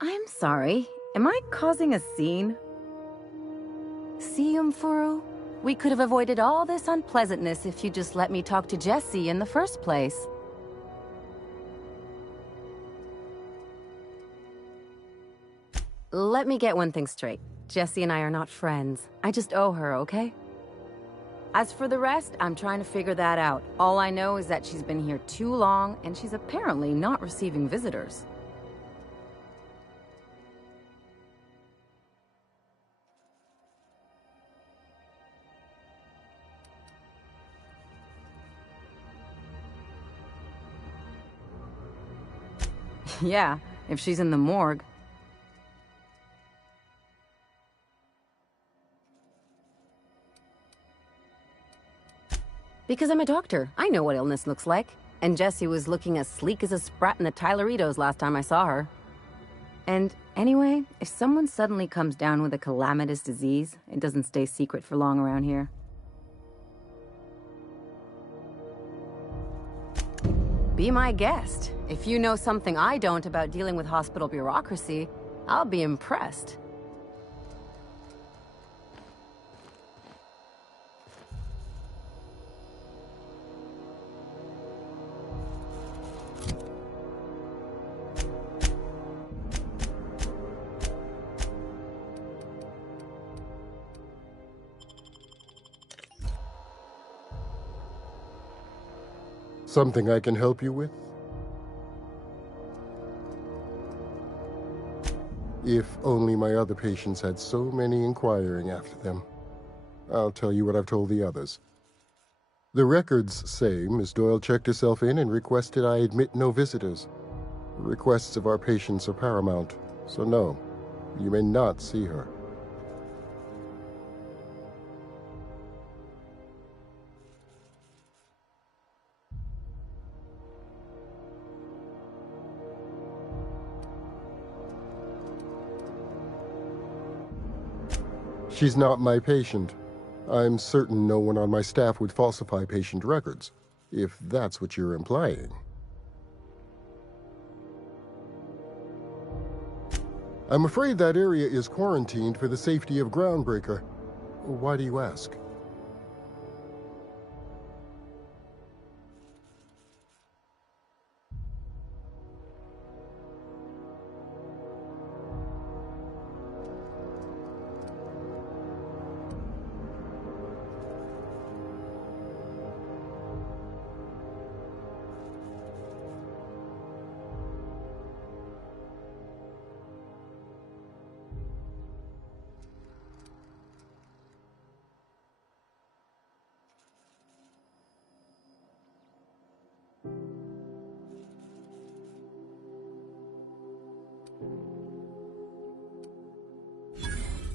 I'm sorry. Am I causing a scene? See, Umfuru? We could have avoided all this unpleasantness if you just let me talk to Jesse in the first place. Let me get one thing straight. Jesse and I are not friends. I just owe her, okay? As for the rest, I'm trying to figure that out. All I know is that she's been here too long, and she's apparently not receiving visitors. Yeah, if she's in the morgue. Because I'm a doctor. I know what illness looks like. And Jessie was looking as sleek as a sprat in the Tyleritos last time I saw her. And anyway, if someone suddenly comes down with a calamitous disease, it doesn't stay secret for long around here. Be my guest. If you know something I don't about dealing with hospital bureaucracy, I'll be impressed. Something I can help you with? If only my other patients had so many inquiring after them. I'll tell you what I've told the others. The records say Miss Doyle checked herself in and requested I admit no visitors. The requests of our patients are paramount, so no, you may not see her. She's not my patient. I'm certain no one on my staff would falsify patient records, if that's what you're implying. I'm afraid that area is quarantined for the safety of Groundbreaker. Why do you ask?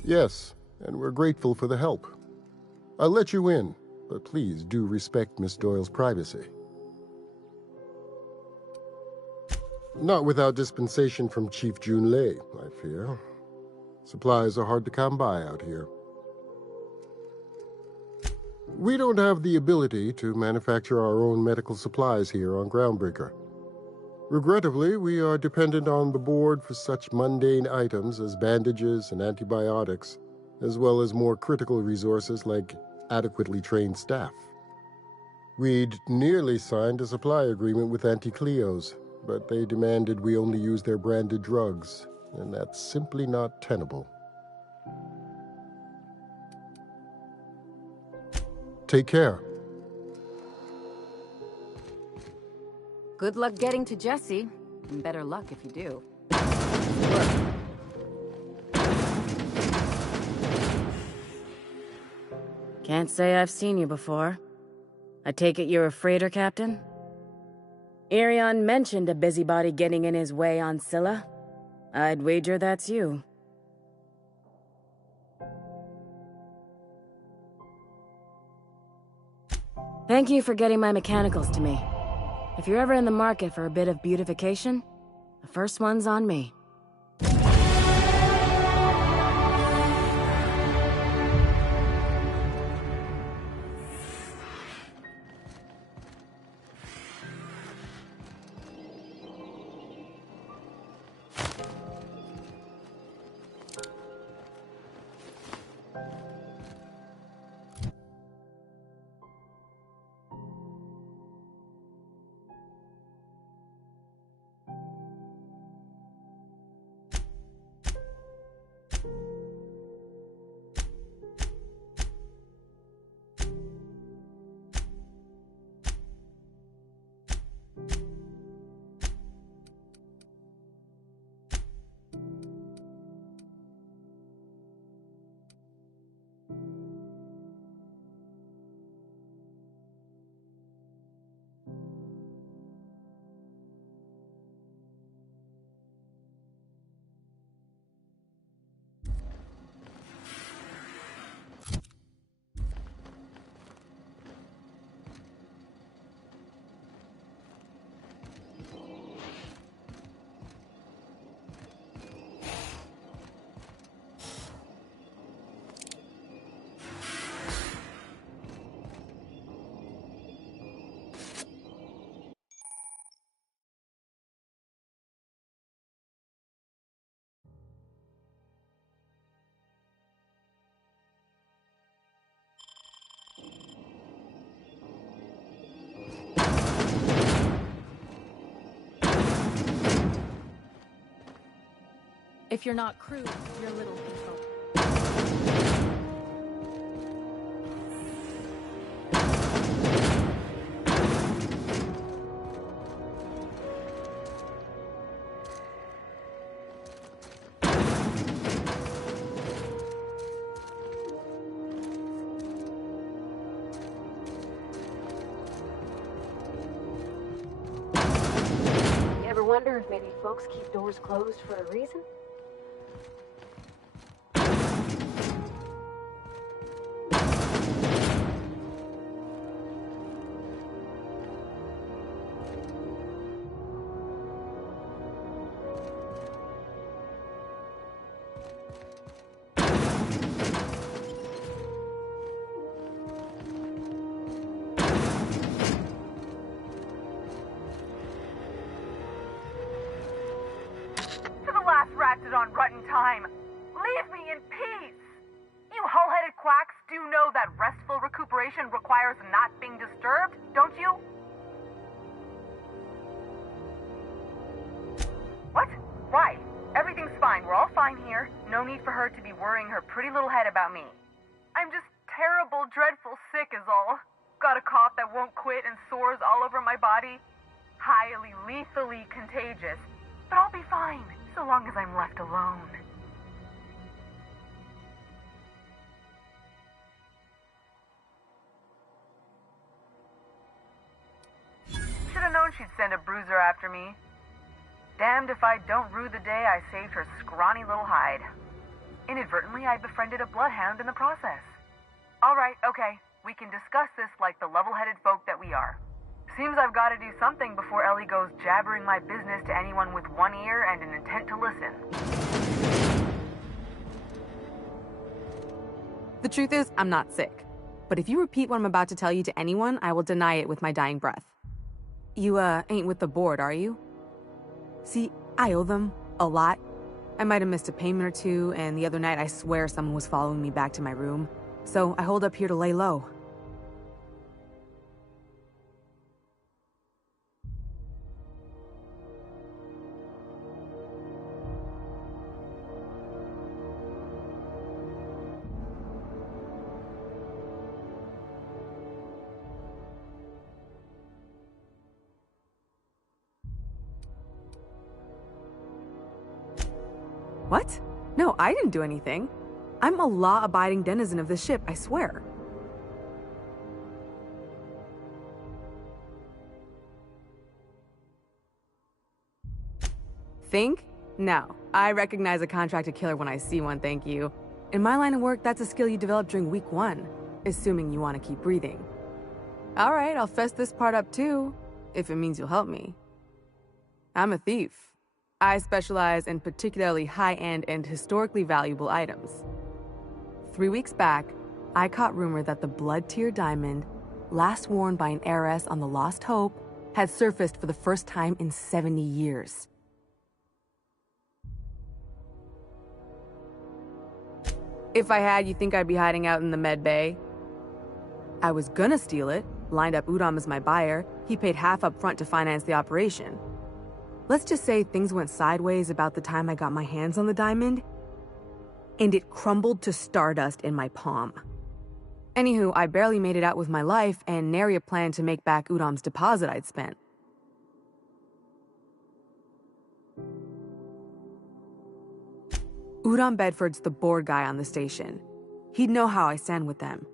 Yes, and we're grateful for the help. I'll let you in, but please do respect Miss Doyle's privacy. Not without dispensation from Chief Junlei, I fear. Supplies are hard to come by out here. We don't have the ability to manufacture our own medical supplies here on Groundbreaker. Regrettably, we are dependent on the board for such mundane items as bandages and antibiotics, as well as more critical resources like adequately trained staff. We'd nearly signed a supply agreement with Anti-Cleos, but they demanded we only use their branded drugs, and that's simply not tenable. Take care. Good luck getting to Jesse, and better luck if you do. Can't say I've seen you before. I take it you're a freighter captain? Irion mentioned a busybody getting in his way on Scylla. I'd wager that's you. Thank you for getting my mechanicals to me. If you're ever in the market for a bit of beautification, the first one's on me. If you're not crude, you're little people. You ever wonder if maybe folks keep doors closed for a reason? On rotten time. Leave me in peace! You hull-headed quacks do know that restful recuperation requires not being disturbed, don't you? What? Why? Everything's fine. We're all fine here. No need for her to be worrying her pretty little head about me. I'm just terrible, dreadful sick is all. Got a cough that won't quit and sores all over my body. Highly, lethally contagious. But I'll be fine. So long as I'm left alone. Should have known she'd send a bruiser after me. Damned if I don't rue the day I saved her scrawny little hide. Inadvertently, I befriended a bloodhound in the process. Alright, okay. We can discuss this like the level-headed folk that we are. Seems I've got to do something before Ellie goes jabbering my business to anyone with one ear and an intent to listen. The truth is, I'm not sick. But if you repeat what I'm about to tell you to anyone, I will deny it with my dying breath. You, ain't with the board, are you? See, I owe them a lot. I might have missed a payment or two, and the other night I swear someone was following me back to my room. So I hold up here to lay low. What? No, I didn't do anything. I'm a law-abiding denizen of this ship, I swear. Think? No. I recognize a contracted killer when I see one, thank you. In my line of work, that's a skill you develop during week 1, assuming you want to keep breathing. Alright, I'll fess this part up too, if it means you'll help me. I'm a thief. I specialize in particularly high-end and historically valuable items. 3 weeks back, I caught rumor that the Blood-Tier diamond, last worn by an heiress on the Lost Hope, had surfaced for the first time in 70 years. If I had, you think I'd be hiding out in the med bay? I was gonna steal it, lined up Udom as my buyer. He paid half up front to finance the operation. Let's just say things went sideways about the time I got my hands on the diamond. and it crumbled to stardust in my palm. Anywho, I barely made it out with my life, and nary a plan to make back Udam's deposit I'd spent. Udam Bedford's the board guy on the station. He'd know how I stand with them.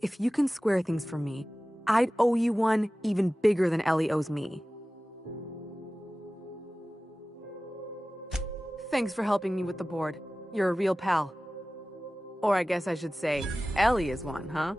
If you can square things for me, I'd owe you one even bigger than Ellie owes me. Thanks for helping me with the board. You're a real pal. Or I guess I should say, Ellie is one, huh?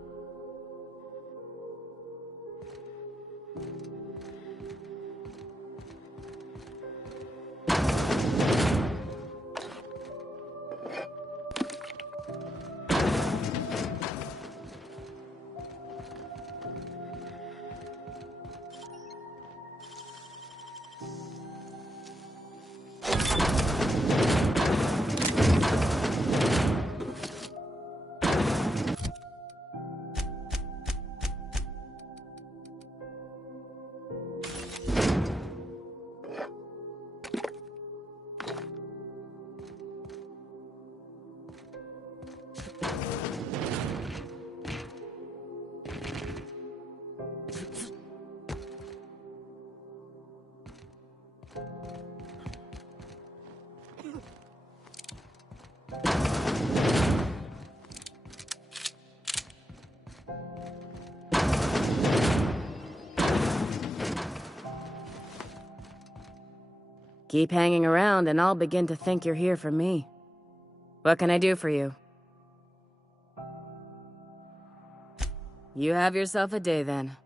Keep hanging around and I'll begin to think you're here for me. What can I do for you? You have yourself a day then.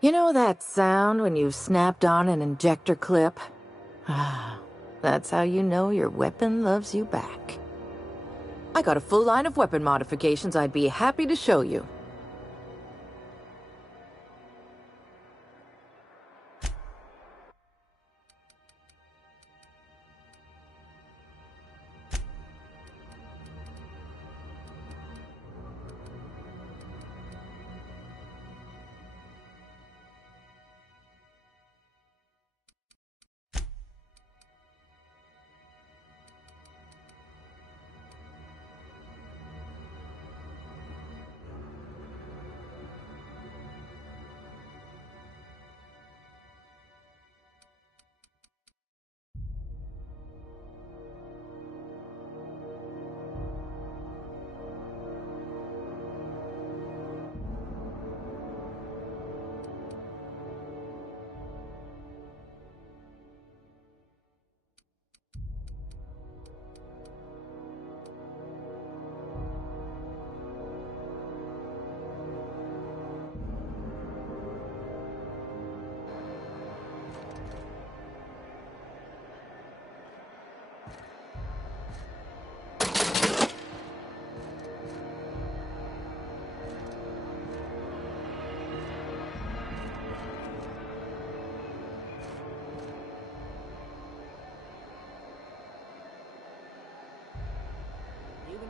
You know that sound when you've snapped on an injector clip? Ah, that's how you know your weapon loves you back. I got a full line of weapon modifications I'd be happy to show you.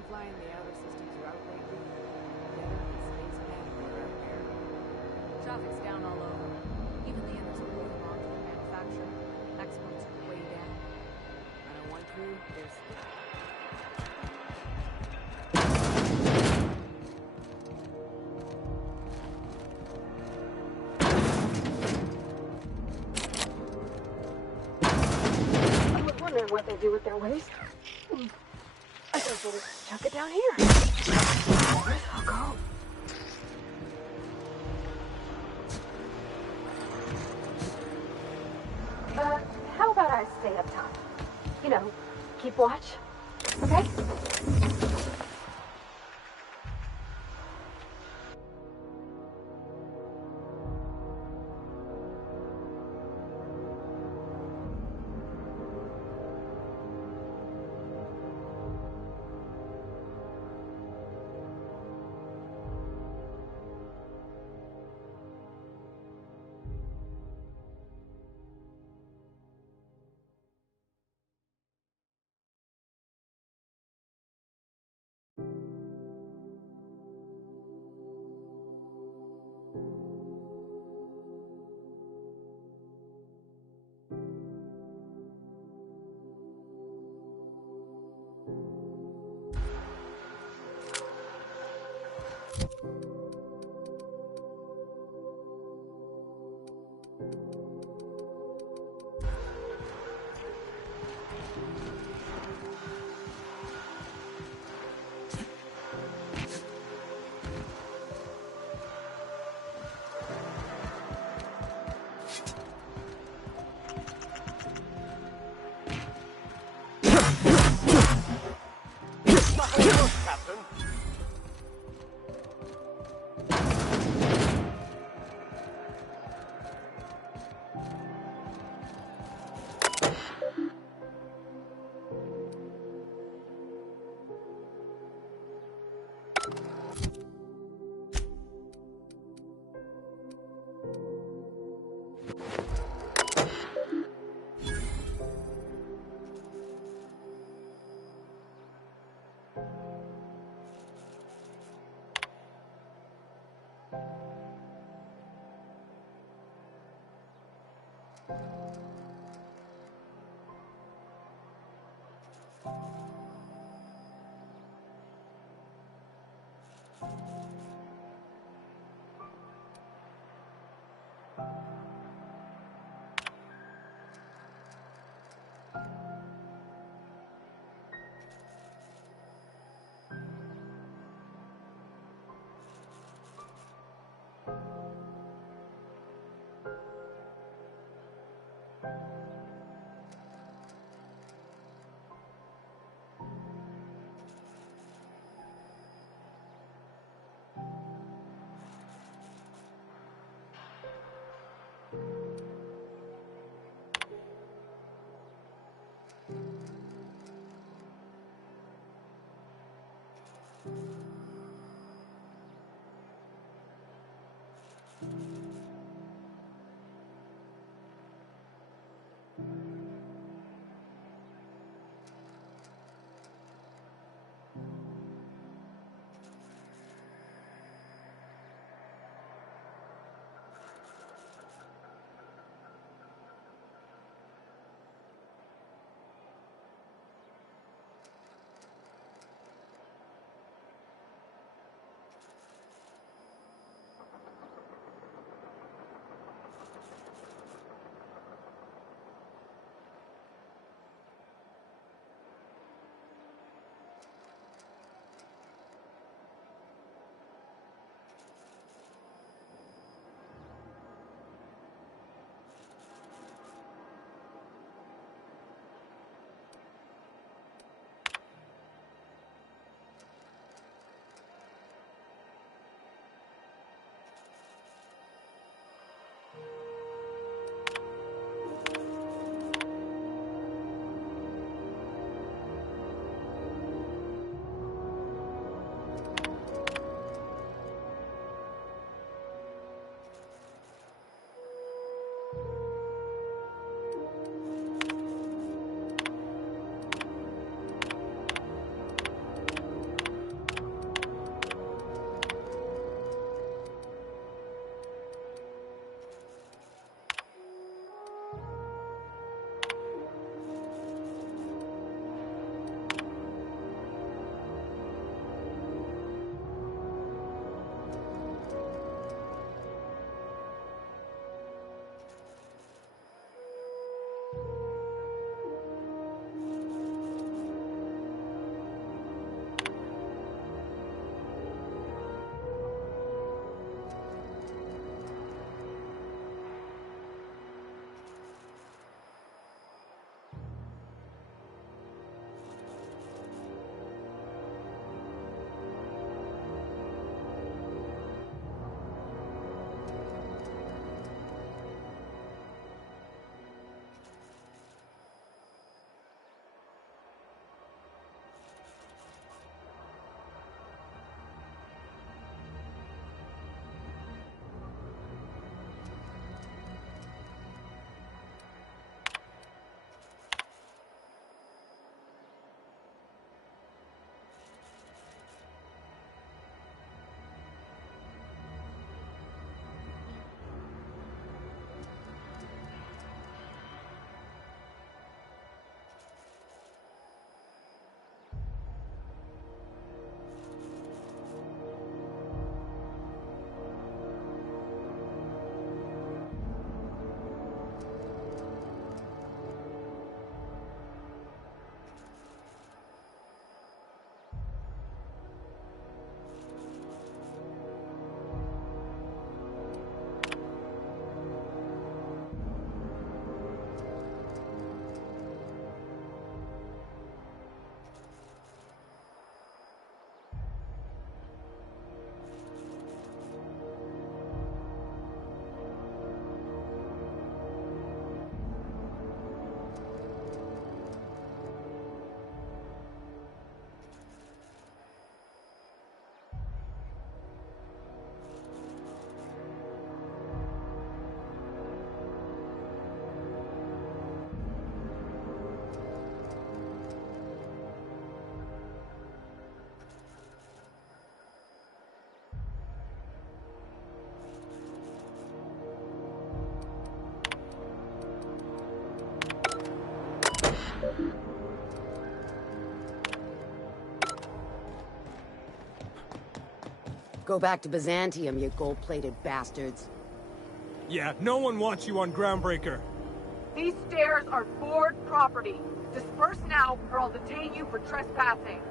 flying the outer systems route lately? Better than space manpower out there. Traffic's down all over. Even the inner modular manufacturing. Exports are way down. I know one crew, there's... I was wondering what they do with their waste. I guess we'll just chuck it down here. Where's it all go? How about I stay up top? You know, keep watch. Okay? Captain. Go back to Byzantium, you gold-plated bastards. Yeah, no one wants you on Groundbreaker. These stairs are board property. Disperse now, or I'll detain you for trespassing.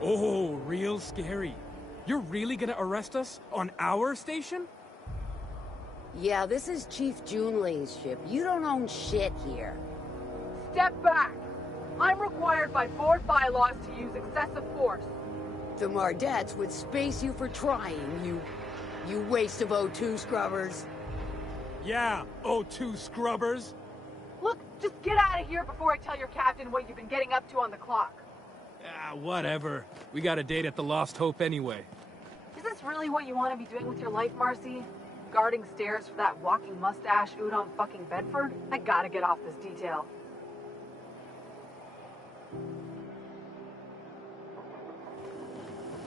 Oh, real scary. You're really gonna arrest us on our station? Yeah, this is Chief Junlei's ship. You don't own shit here. Step back. I'm required by board bylaws to use excessive force. The Mardettes would space you for trying, you waste of O2 scrubbers. Yeah, O2 scrubbers. Look, just get out of here before I tell your captain what you've been getting up to on the clock. Ah, whatever. We got a date at the Lost Hope anyway. Is this really what you want to be doing with your life, Marcy? Guarding stairs for that walking mustache Udon fucking Bedford? I gotta get off this detail.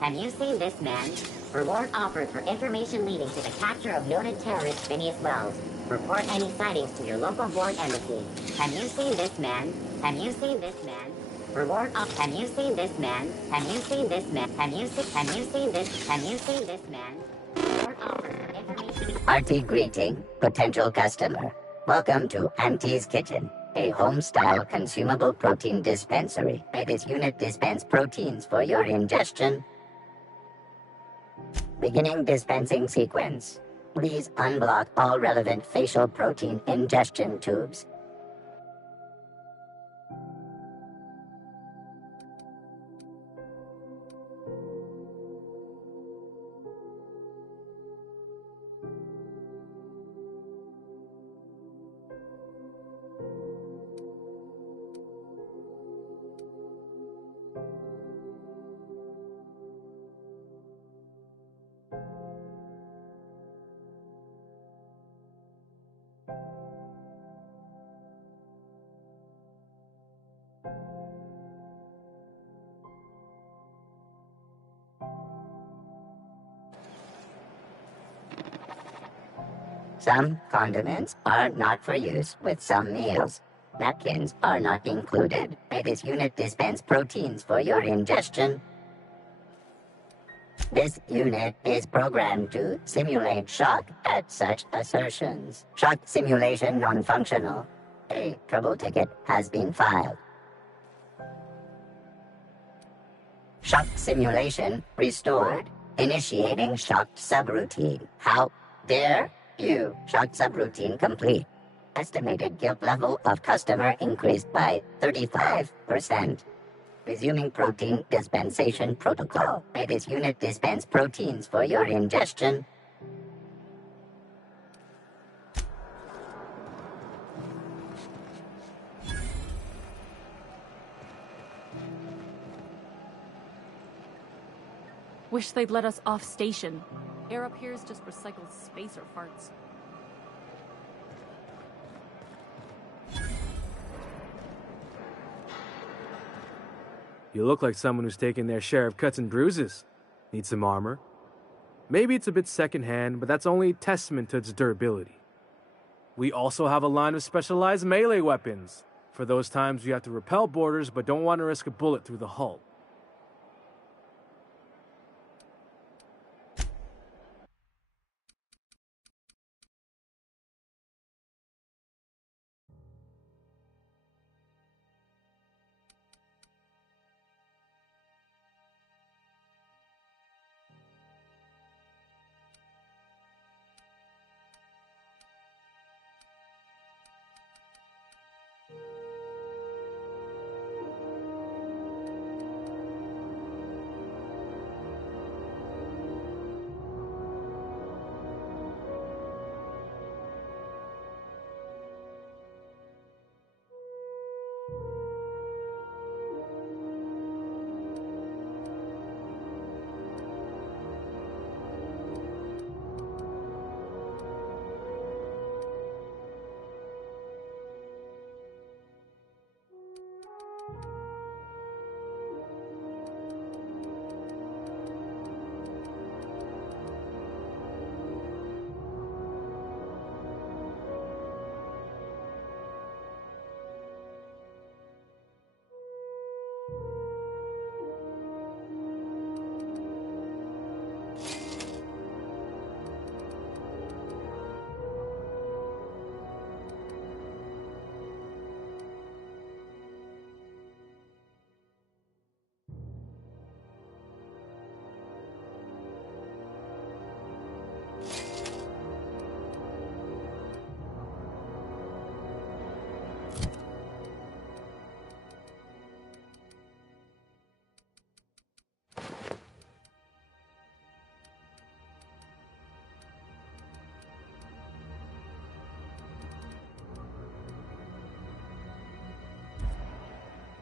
Have you seen this man? Reward offered for information leading to the capture of noted terrorist Phineas Wells. Report any sightings to your local board embassy. Have you seen this man? Have you seen this man? Reward off. Have you seen this man? Have you seen this man? Have you seen this man? Reward offered for information. Hearty greeting, potential customer. Welcome to Auntie's Kitchen, a home-style consumable protein dispensary. May this unit dispense proteins for your ingestion. Beginning dispensing sequence. Please unblock all relevant facial protein ingestion tubes. Some condiments are not for use with some meals. Napkins are not included. May this unit dispense proteins for your ingestion. This unit is programmed to simulate shock at such assertions. Shock simulation non-functional. A trouble ticket has been filed. Shock simulation restored. Initiating shock subroutine. How dare you? Shock subroutine complete. Estimated guilt level of customer increased by 35%. Resuming protein dispensation protocol. May this unit dispense proteins for your ingestion. Wish they'd let us off station. Air up here is just recycled spacer farts. You look like someone who's taken their share of cuts and bruises. Need some armor? Maybe it's a bit secondhand, but that's only a testament to its durability. We also have a line of specialized melee weapons, for those times you have to repel boarders but don't want to risk a bullet through the hull.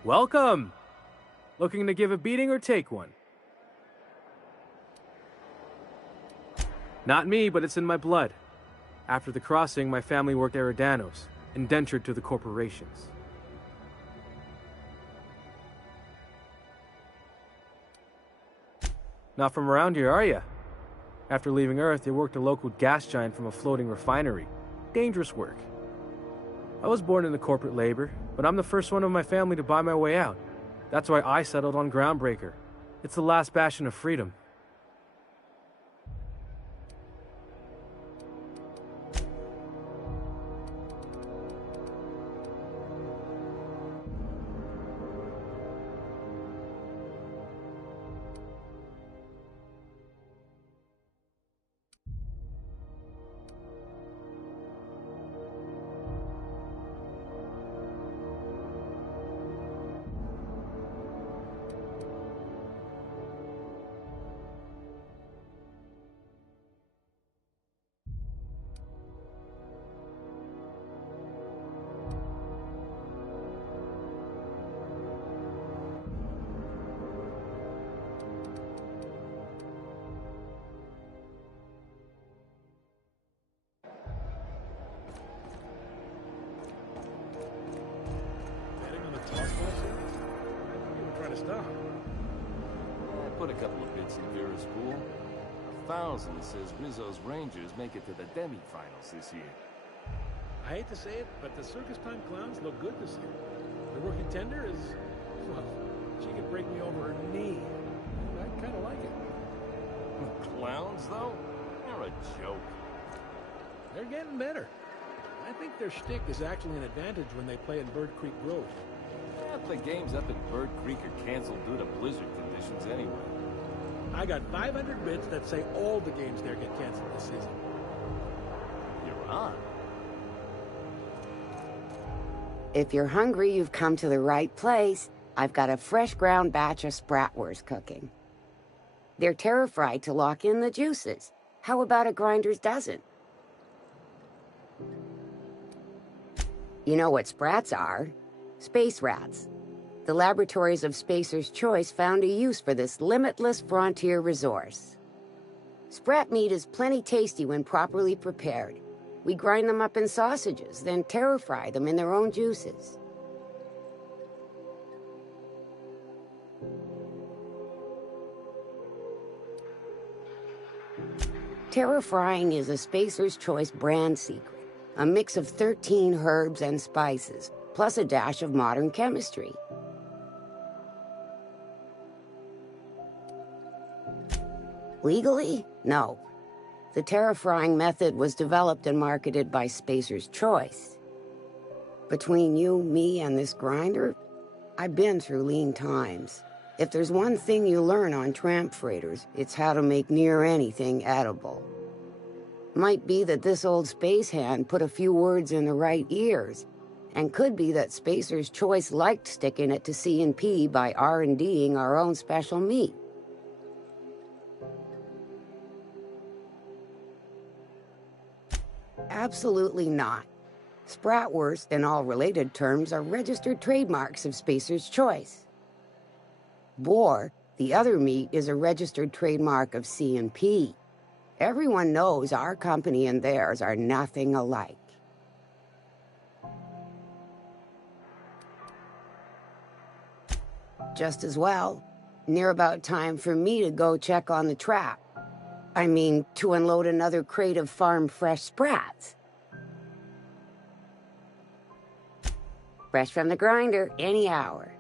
Welcome! Looking to give a beating or take one? Not me, but it's in my blood. After the crossing, my family worked Eridanos, indentured to the corporations. Not from around here, are ya? After leaving Earth, they worked a local gas giant from a floating refinery. Dangerous work. I was born into corporate labor, but I'm the first one of my family to buy my way out. That's why I settled on Groundbreaker. It's the last bastion of freedom. Put a couple of bits in Vera's pool. 1,000 says Rizzo's Rangers make it to the demi-finals this year. I hate to say it, but the Circus Time Clowns look good this year. The rookie tender is, well, she could break me over her knee. I kind of like it. Clowns, though? They're a joke. They're getting better. I think their shtick is actually an advantage when they play in Bird Creek Grove. The games up in Bird Creek are canceled due to blizzard conditions anyway. I got 500 bits that say all the games there get canceled this season. You're on. If you're hungry, you've come to the right place. I've got a fresh ground batch of Spratwurst cooking. They're terra-fried to lock in the juices. How about a grinder's dozen? You know what sprats are? Space rats. The laboratories of Spacer's Choice found a use for this limitless frontier resource. Sprat meat is plenty tasty when properly prepared. We grind them up in sausages, then terra-fry them in their own juices. Terra-frying is a Spacer's Choice brand secret, a mix of 13 herbs and spices, plus a dash of modern chemistry. Legally? No. The terra-frying method was developed and marketed by Spacer's Choice. Between you, me, and this grinder, I've been through lean times. If there's one thing you learn on tramp freighters, it's how to make near anything edible. Might be that this old space hand put a few words in the right ears, and could be that Spacer's Choice liked sticking it to C&P by R&D'ing our own special meat. Absolutely not. Spratwurst and all related terms are registered trademarks of Spacer's Choice. Boar, the other meat, is a registered trademark of C&P. Everyone knows our company and theirs are nothing alike. Just as well, near about time for me to go check on the trap. I mean, to unload another crate of farm-fresh sprats. Fresh from the grinder, any hour.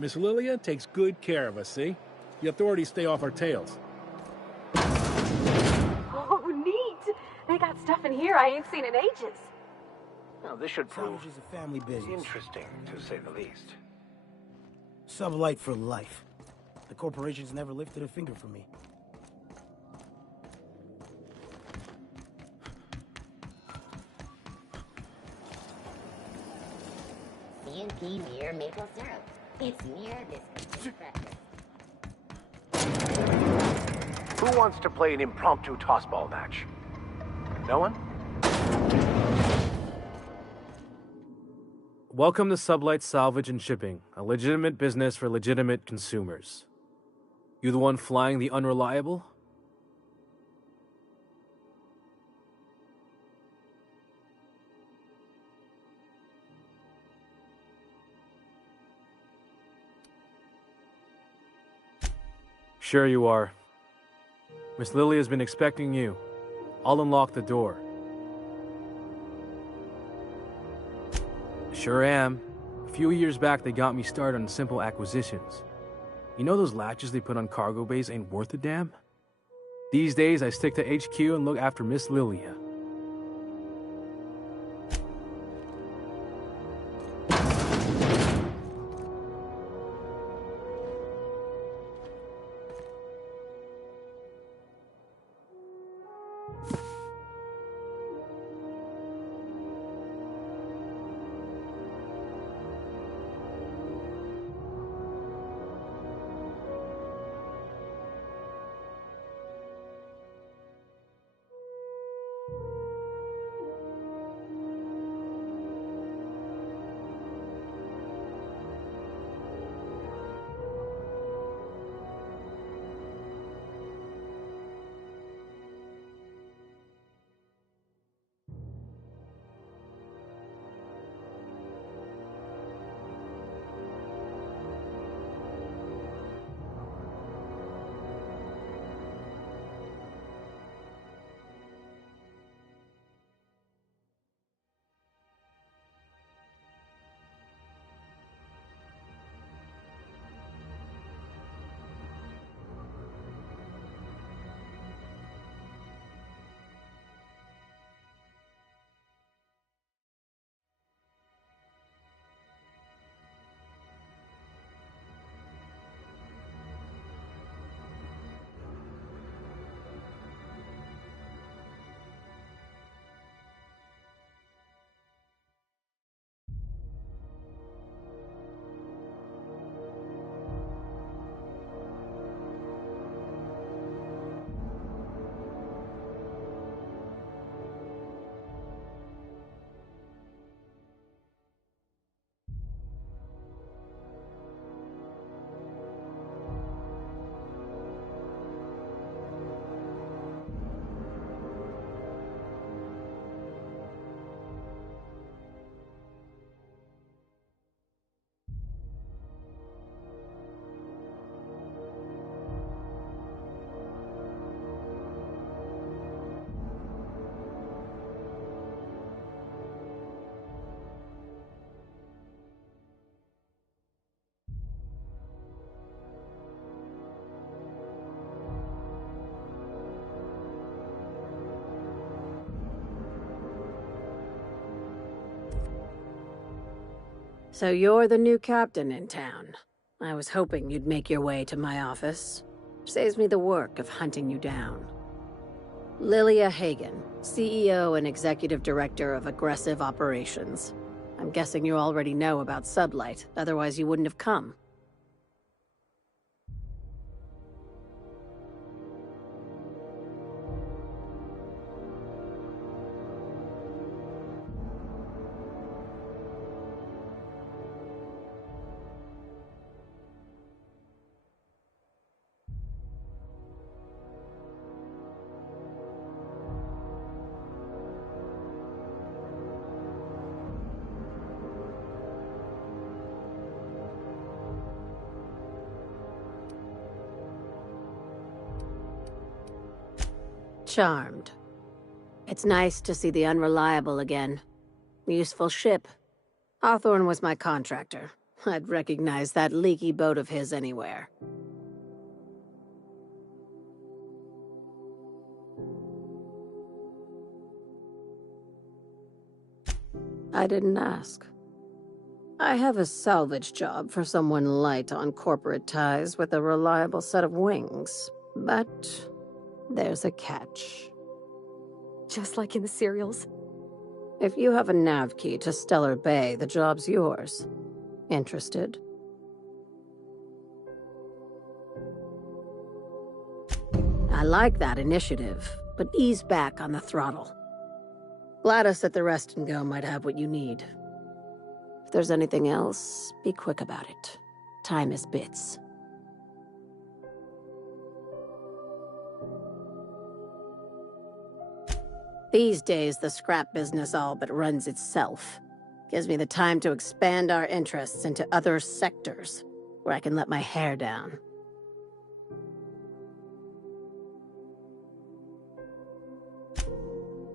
Miss Lilia takes good care of us, see? The authorities stay off our tails. Oh, neat! They got stuff in here I ain't seen in ages. Now, this should prove Salvage is a family business. interesting, to say the least. Sublight for life. The corporations never lifted a finger for me. CNP Mere Maple Syrup. It's Mere Biscuit breakfast. Who wants to play an impromptu tossball match? No one? Welcome to Sublight Salvage and Shipping, a legitimate business for legitimate consumers. You the one flying the Unreliable? Sure you are. Miss Lily has been expecting you. I'll unlock the door. Sure am. A few years back, they got me started on simple acquisitions. You know those latches they put on cargo bays ain't worth a damn? These days, I stick to HQ and look after Miss Lilia. So you're the new captain in town. I was hoping you'd make your way to my office. Saves me the work of hunting you down. Lilia Hagen, CEO and Executive Director of Aggressive Operations. I'm guessing you already know about Sublight, otherwise you wouldn't have come. Charmed. It's nice to see the Unreliable again. Useful ship. Hawthorne was my contractor. I'd recognize that leaky boat of his anywhere. I didn't ask. I have a salvage job for someone light on corporate ties with a reliable set of wings. But there's a catch. Just like in the serials? If you have a nav key to Stellar Bay, the job's yours. Interested? I like that initiative, but ease back on the throttle. Gladys at the Rest and Go might have what you need. If there's anything else, be quick about it. Time is bits. These days, the scrap business all but runs itself. Gives me the time to expand our interests into other sectors, where I can let my hair down.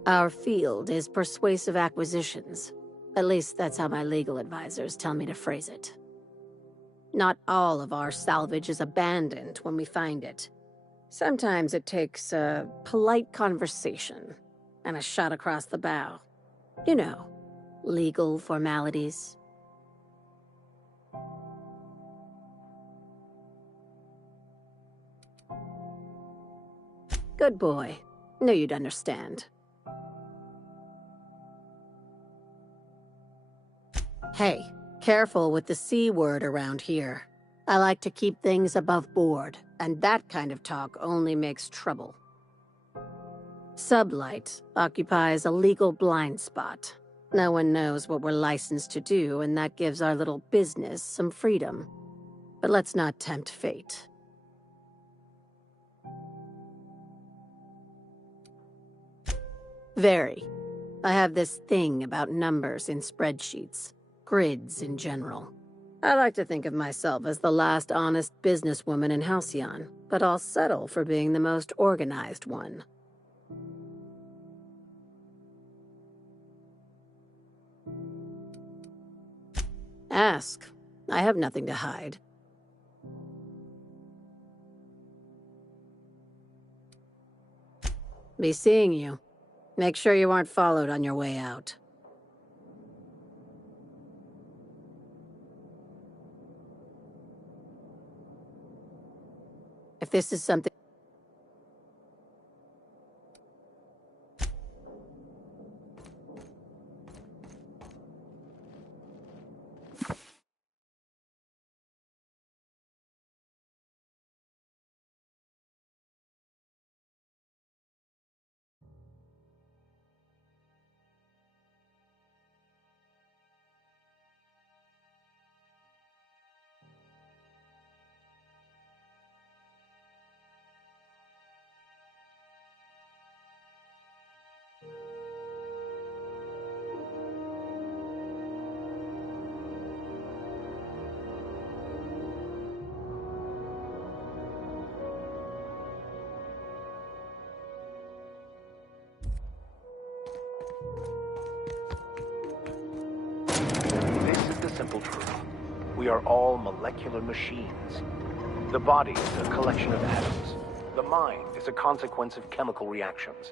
Our field is persuasive acquisitions. At least that's how my legal advisors tell me to phrase it. Not all of our salvage is abandoned when we find it. Sometimes it takes a polite conversation and a shot across the bow. You know, legal formalities. Good boy. Knew you'd understand. Hey, careful with the C word around here. I like to keep things above board, and that kind of talk only makes trouble. Sublight occupies a legal blind spot. No one knows what we're licensed to do, and that gives our little business some freedom. But let's not tempt fate. Very. I have this thing about numbers in spreadsheets. Grids in general. I like to think of myself as the last honest businesswoman in Halcyon, but I'll settle for being the most organized one. Ask. I have nothing to hide. Be seeing you. Make sure you aren't followed on your way out. If this is something... Simple truth. We are all molecular machines. The body is a collection of atoms. The mind is a consequence of chemical reactions.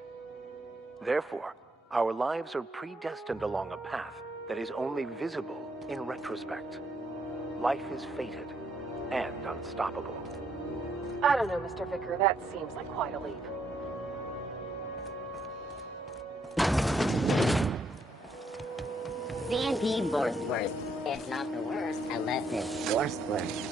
Therefore, our lives are predestined along a path that is only visible in retrospect. Life is fated and unstoppable. I don't know, Mr. Vicker. That seems like quite a leap. CNP Borstworth. It's not the worst unless it's Borstworth.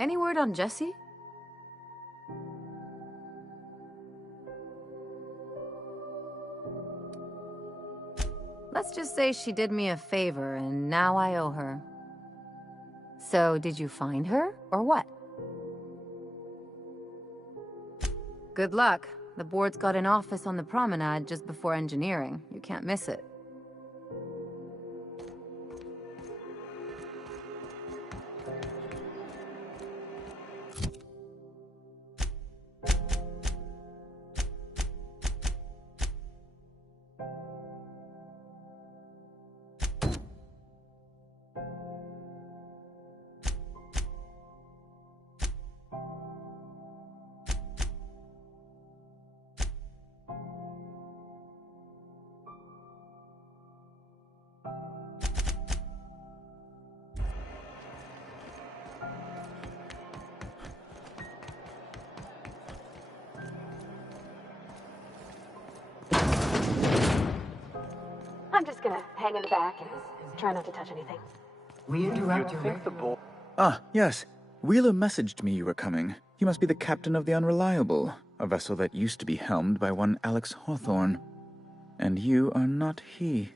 Any word on Jessie? Let's just say she did me a favor, and now I owe her. So, did you find her, or what? Good luck. The board's got an office on the promenade just before engineering. You can't miss it. I'm just gonna hang in the back and try not to touch anything. We interrupt your Ah, yes. Wheeler messaged me you were coming. You must be the captain of the Unreliable, a vessel that used to be helmed by one Alex Hawthorne. And you are not he.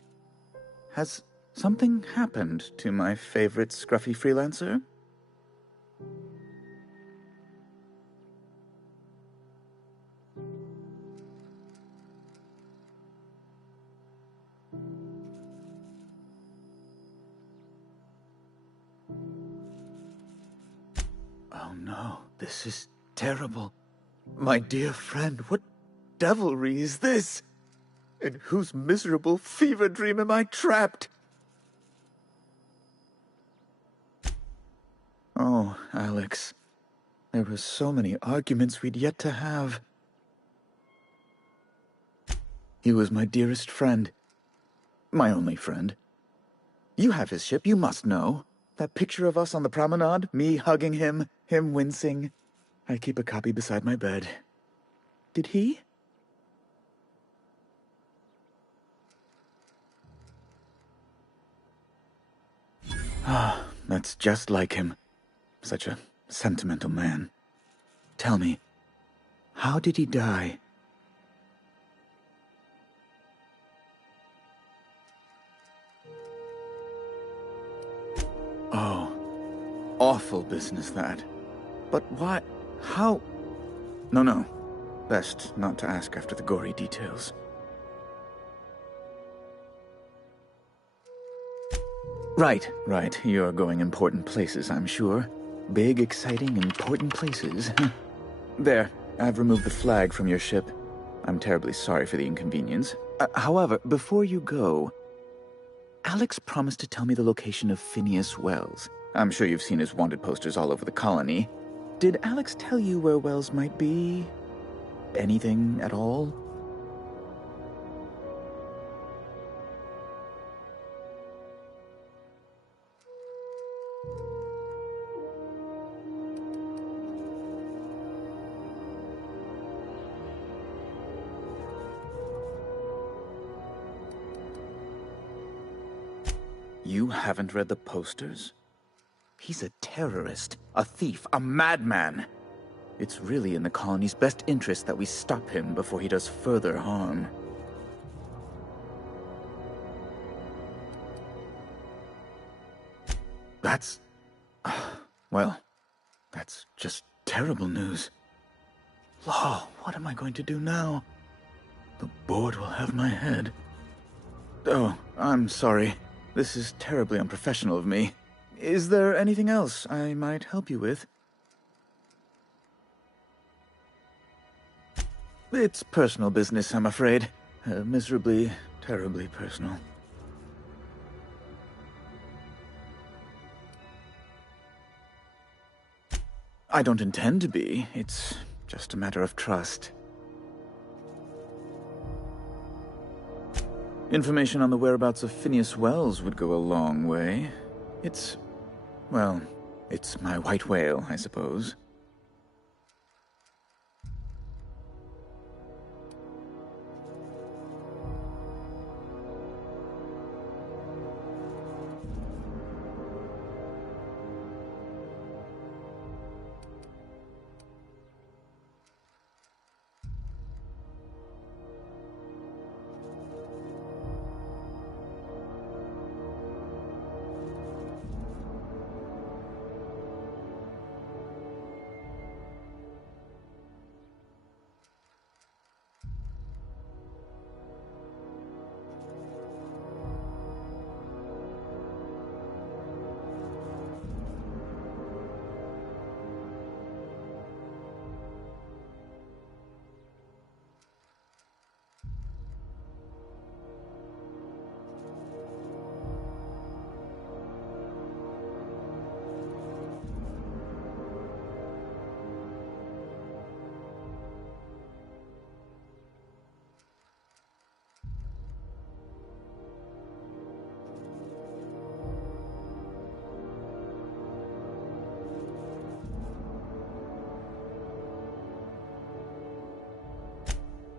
Has something happened to my favorite scruffy freelancer? Oh no, this is terrible. My dear friend, what devilry is this? In whose miserable fever dream am I trapped? Oh, Alex. There were so many arguments we'd yet to have. He was my dearest friend. My only friend. You have his ship, you must know. That picture of us on the promenade, me hugging him, him wincing. I keep a copy beside my bed. Did he? Ah, that's just like him. Such a sentimental man. Tell me, how did he die? Oh, awful business that. But why? How? No. Best not to ask after the gory details. Right. You're going important places, I'm sure. Big, exciting, important places. There, I've removed the flag from your ship. I'm terribly sorry for the inconvenience. However, before you go, Alex promised to tell me the location of Phineas Wells. I'm sure you've seen his wanted posters all over the colony. Did Alex tell you where Wells might be? Anything at all? You haven't read the posters? He's a terrorist, a thief, a madman. It's really in the colony's best interest that we stop him before he does further harm. That's... well, that's just terrible news. Law, what am I going to do now? The board will have my head. Oh, I'm sorry. This is terribly unprofessional of me. Is there anything else I might help you with? It's personal business, I'm afraid. Miserably, terribly personal. I don't intend to be. It's just a matter of trust. Information on the whereabouts of Phineas Wells would go a long way. It's my white whale, I suppose.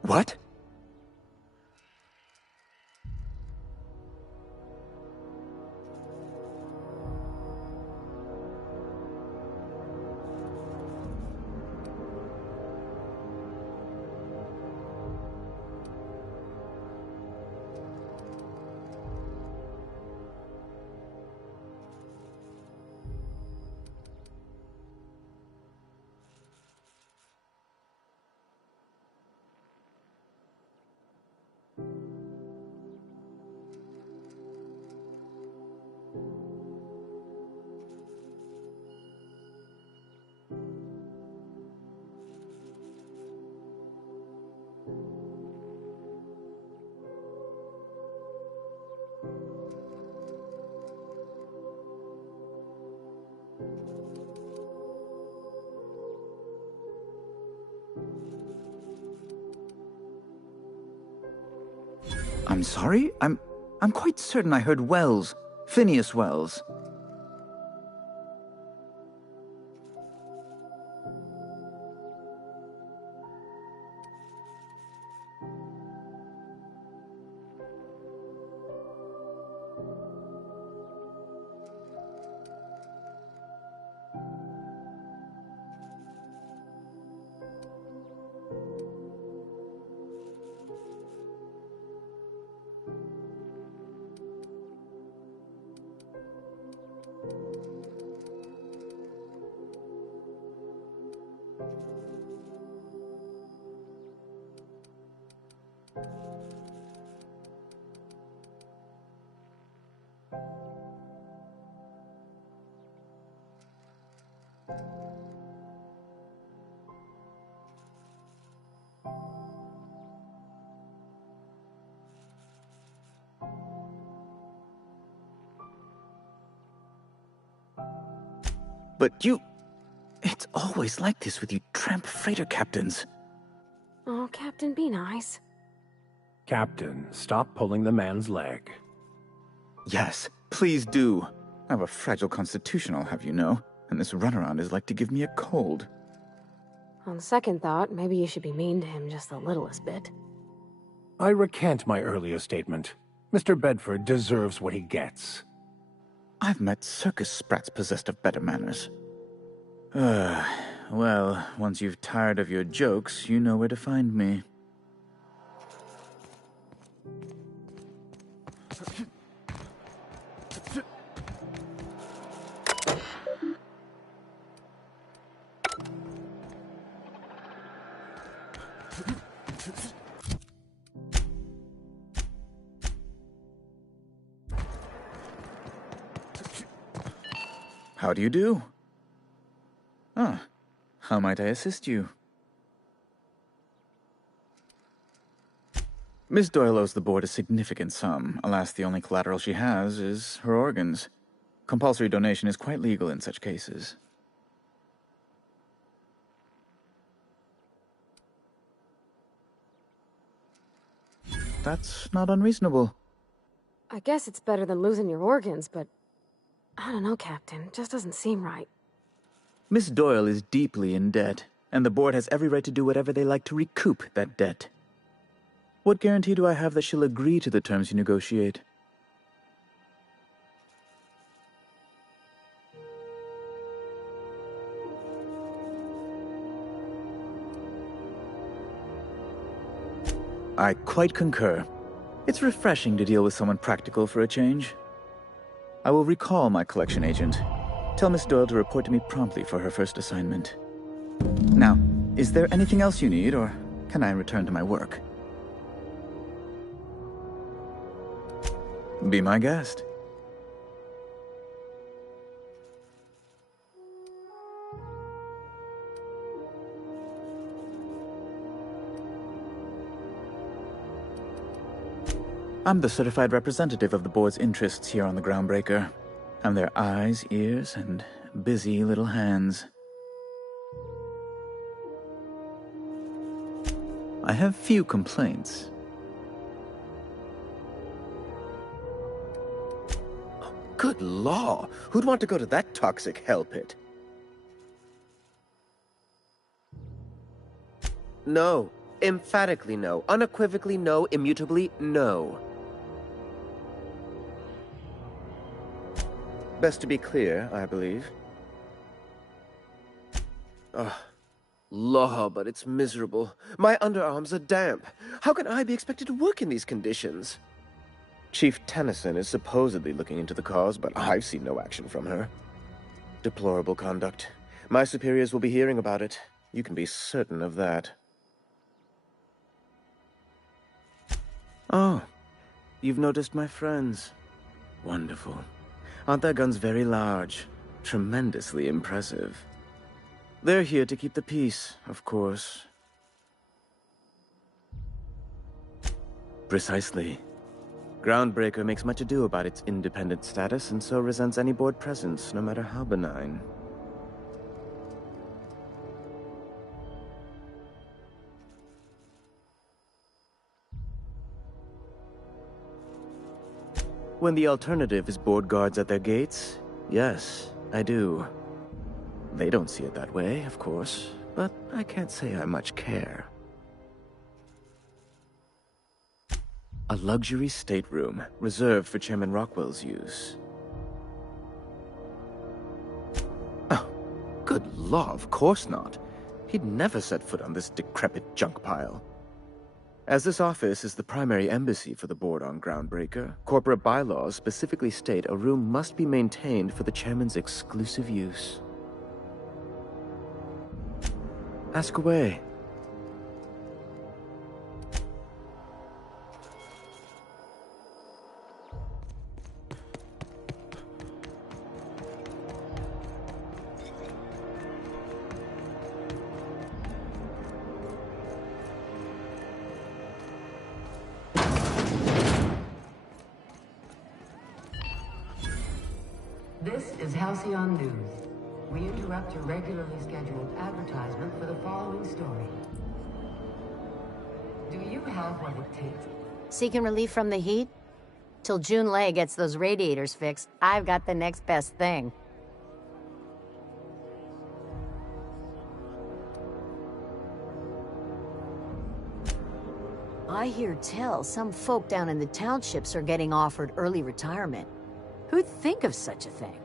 What? I'm sorry? I'm quite certain I heard Wells. Phineas Wells. But you... It's always like this with you tramp freighter captains. Oh, Captain, be nice. Captain, stop pulling the man's leg. Yes, please do. I have a fragile constitution, I'll have you know, and this runaround is like to give me a cold. On second thought, maybe you should be mean to him just the littlest bit. I recant my earlier statement. Mr. Bedford deserves what he gets. I've met circus sprats possessed of better manners. Well, once you've tired of your jokes, you know where to find me. How do you do? Ah, how might I assist you? Miss Doyle owes the board a significant sum. Alas, the only collateral she has is her organs. Compulsory donation is quite legal in such cases. That's not unreasonable. I guess it's better than losing your organs, but... I don't know, Captain. It just doesn't seem right. Miss Doyle is deeply in debt, and the board has every right to do whatever they like to recoup that debt. What guarantee do I have that she'll agree to the terms you negotiate? I quite concur. It's refreshing to deal with someone practical for a change. I will recall my collection agent. Tell Miss Doyle to report to me promptly for her first assignment. Now, is there anything else you need, or can I return to my work? Be my guest. I'm the certified representative of the board's interests here on the Groundbreaker. I'm their eyes, ears, and busy little hands. I have few complaints. Oh, good law! Who'd want to go to that toxic hell pit? No, Emphatically no. Unequivocally no. Immutably no. Best to be clear, I believe. Ugh. Law, but it's miserable. My underarms are damp. How can I be expected to work in these conditions? Chief Tennyson is supposedly looking into the cause, but I've seen no action from her. Deplorable conduct. My superiors will be hearing about it. You can be certain of that. Oh, you've noticed my friends. Wonderful. Aren't their guns very large? Tremendously impressive. They're here to keep the peace, of course. Precisely. Groundbreaker makes much ado about its independent status, and so resents any board presence, no matter how benign. When the alternative is board guards at their gates, yes, I do. They don't see it that way, of course, but I can't say I much care. A luxury stateroom, reserved for Chairman Rockwell's use. Oh, good law, of course not. He'd never set foot on this decrepit junk pile. As this office is the primary embassy for the board on Groundbreaker, corporate bylaws specifically state a room must be maintained for the chairman's exclusive use. Ask away. This is Halcyon News. We interrupt your regularly scheduled advertisement for the following story. Do you have what it takes? Seeking relief from the heat? Till June Lei gets those radiators fixed, I've got the next best thing. I hear tell some folk down in the townships are getting offered early retirement. Who'd think of such a thing?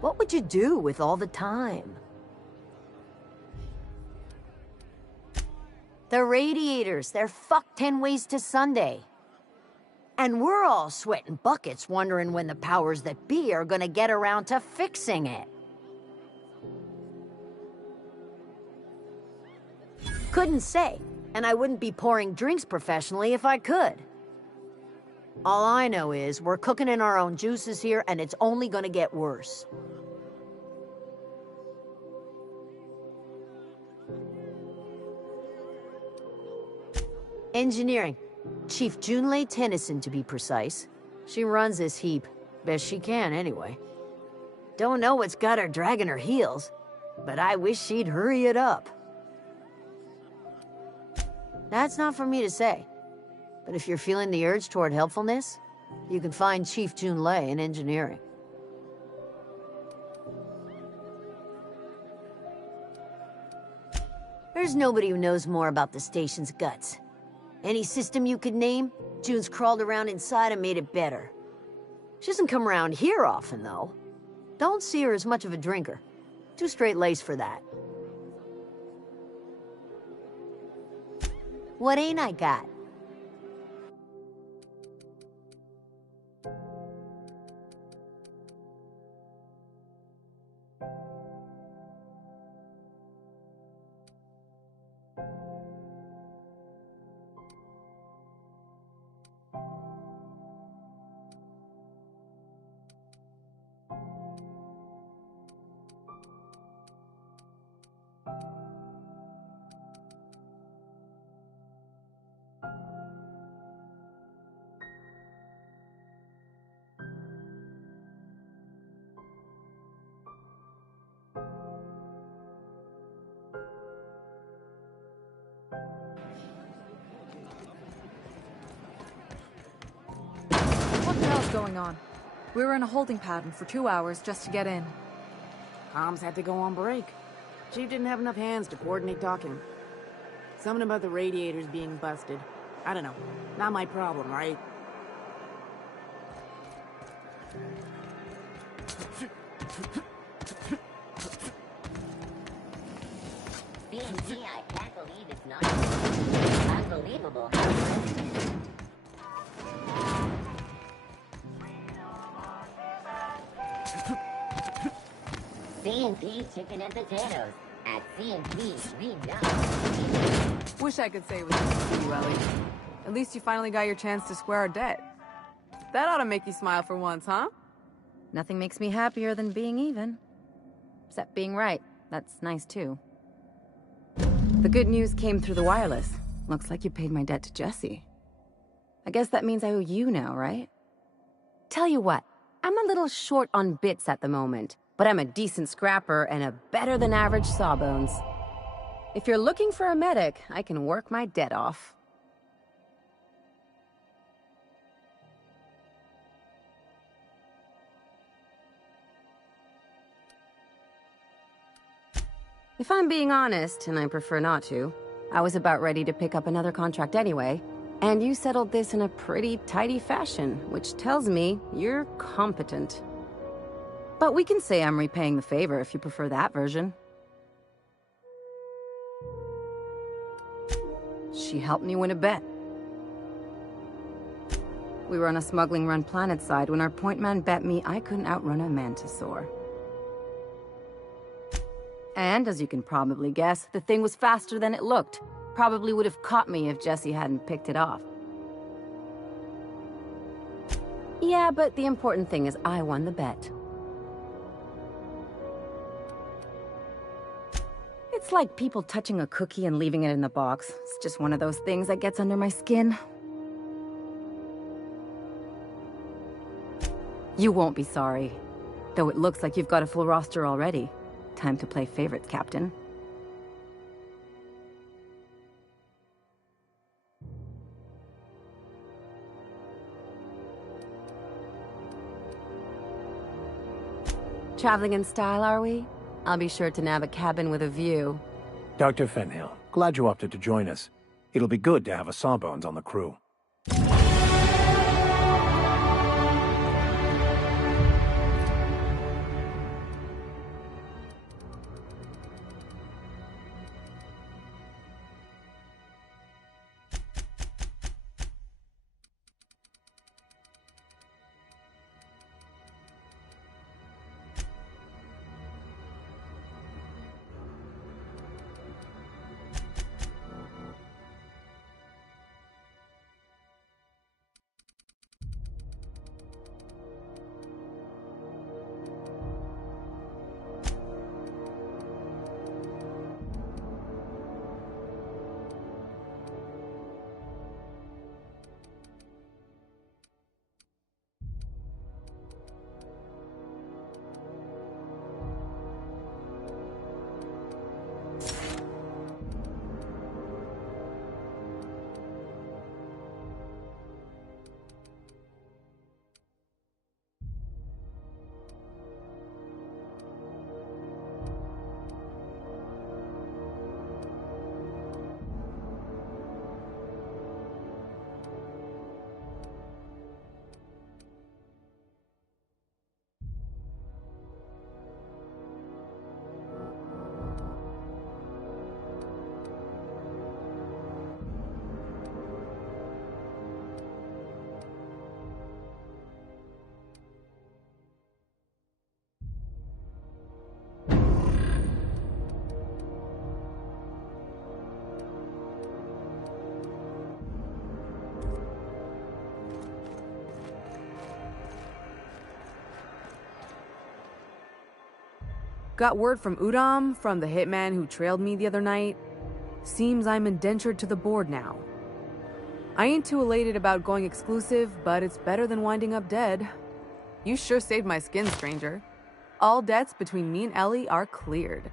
What would you do with all the time? The radiators, they're fucked 10 ways to Sunday. And we're all sweating buckets wondering when the powers that be are gonna get around to fixing it. Couldn't say, and I wouldn't be pouring drinks professionally if I could. All I know is we're cooking in our own juices here, and it's only gonna get worse. Engineering. Chief Junlei Tennyson, to be precise. She runs this heap. Best she can, anyway. Don't know what's got her dragging her heels, but I wish she'd hurry it up. That's not for me to say. But if you're feeling the urge toward helpfulness, you can find Chief Junlei in engineering. There's nobody who knows more about the station's guts. Any system you could name, June's crawled around inside and made it better. She doesn't come around here often, though. Don't see her as much of a drinker. Too straight-laced for that. What ain't I got? What the hell's going on? We were in a holding pattern for 2 hours just to get in. Comms had to go on break. Chief didn't have enough hands to coordinate docking. Something about the radiators being busted. I don't know. Not my problem, right? BNG, I can't believe it's not unbelievable. C&P chicken and potatoes. At C&P, we know. Wish I could say it was good to see you, Ellie. At least you finally got your chance to square our debt. That ought to make you smile for once, huh? Nothing makes me happier than being even. Except being right. That's nice, too. The good news came through the wireless. Looks like you paid my debt to Jesse. I guess that means I owe you now, right? Tell you what, I'm a little short on bits at the moment, but I'm a decent scrapper and a better-than-average sawbones. If you're looking for a medic, I can work my debt off. If I'm being honest, and I prefer not to, I was about ready to pick up another contract anyway, and you settled this in a pretty tidy fashion, which tells me you're competent. But we can say I'm repaying the favor if you prefer that version. She helped me win a bet. We were on a smuggling run planetside when our point man bet me I couldn't outrun a mantisaur. And, as you can probably guess, the thing was faster than it looked. Probably would have caught me if Jesse hadn't picked it off. Yeah, but the important thing is I won the bet. It's like people touching a cookie and leaving it in the box. It's just one of those things that gets under my skin. You won't be sorry. Though it looks like you've got a full roster already. Time to play favorites, Captain. Traveling in style, are we? I'll be sure to nab a cabin with a view. Dr. Fenhill, glad you opted to join us. It'll be good to have a Sawbones on the crew. Got word from Udom, from the hitman who trailed me the other night. Seems I'm indentured to the board now. I ain't too elated about going exclusive, but it's better than winding up dead. You sure saved my skin, stranger. All debts between me and Ellie are cleared.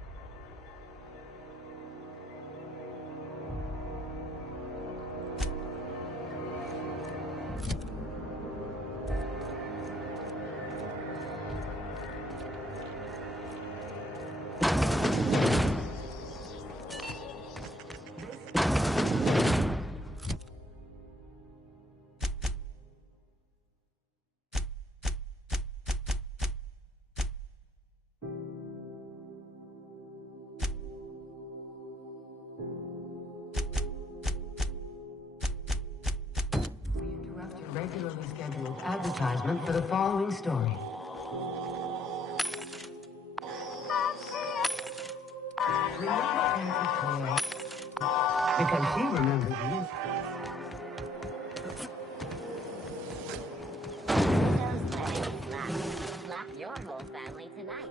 advertisement for the following story. Remember Angie Toy? Because she remembers you. Slap your whole family tonight.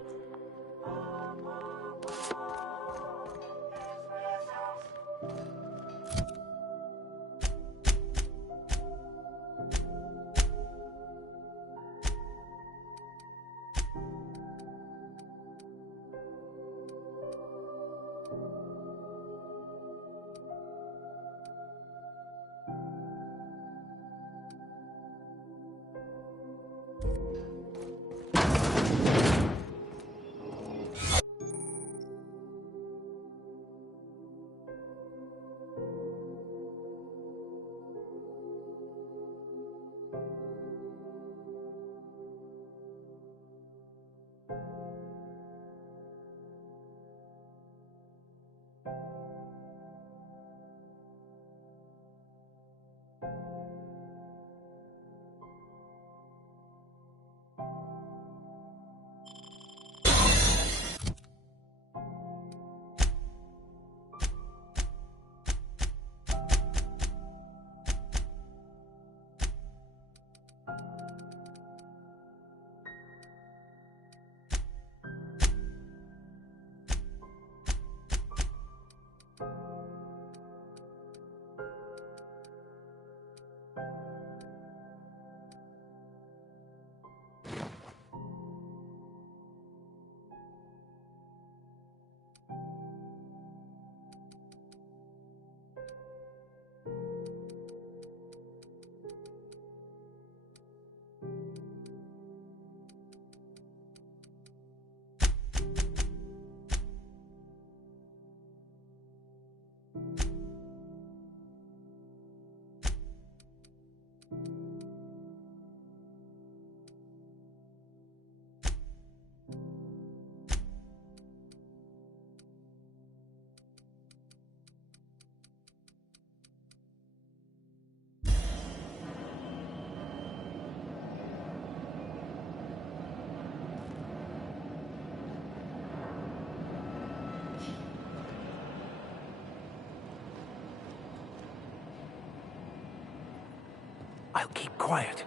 I'll keep quiet.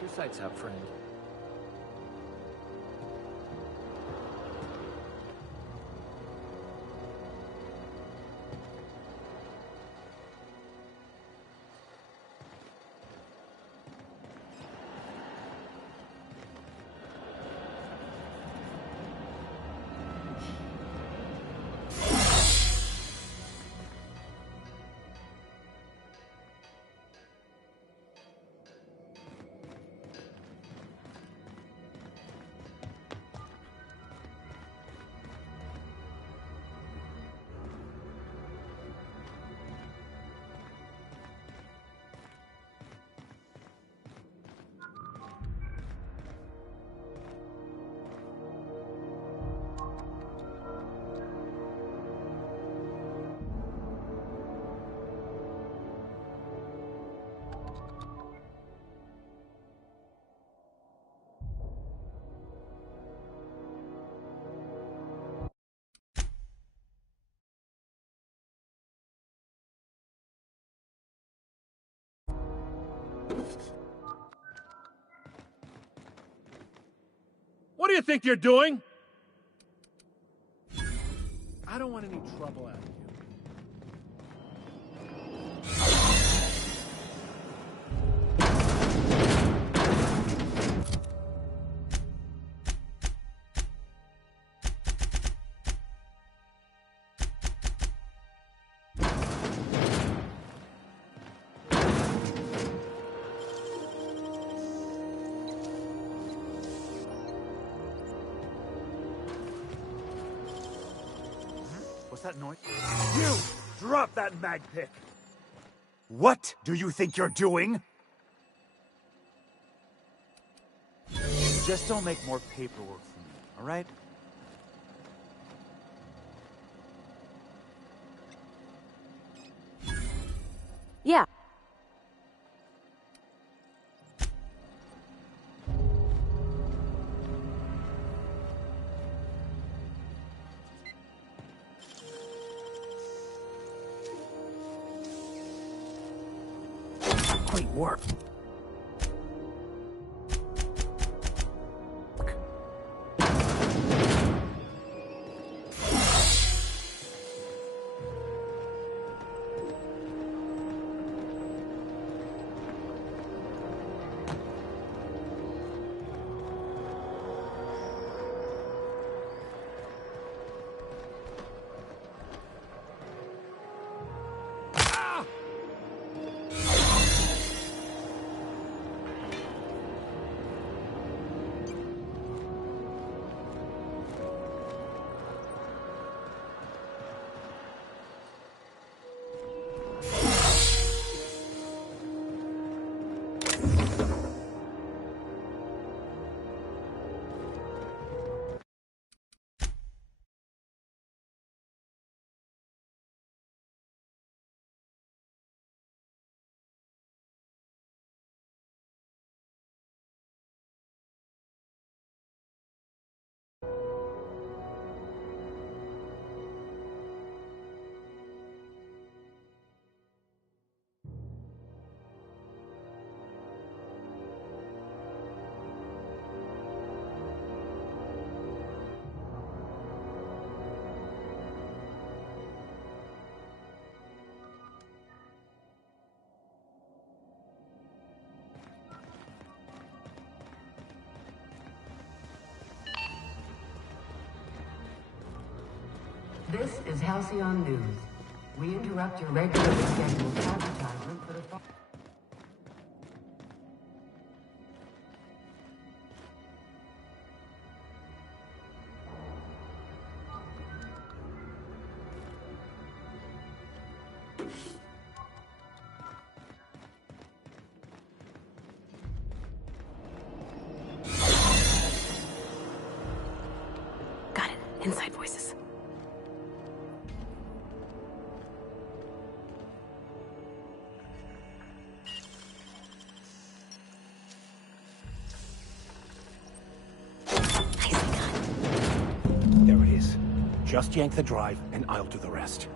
Your sights out, friend. do you think you're doing? I don't want any trouble out of you. What's that noise? You! Drop that mag pick! What do you think you're doing? Just don't make more paperwork for me, alright? Yeah. Great work. This is Halcyon News. We interrupt your regularly scheduled advertisement for the... Got it. Inside voices. There it is. Just yank the drive, and I'll do the rest.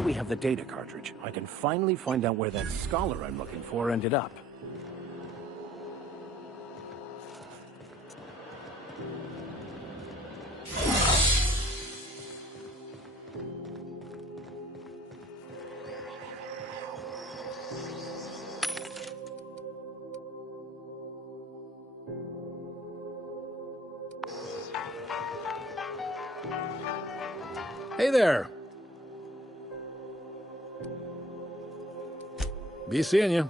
that we have the data cartridge, I can finally find out where that scholar I'm looking for ended up. Hey there. Be seeing you.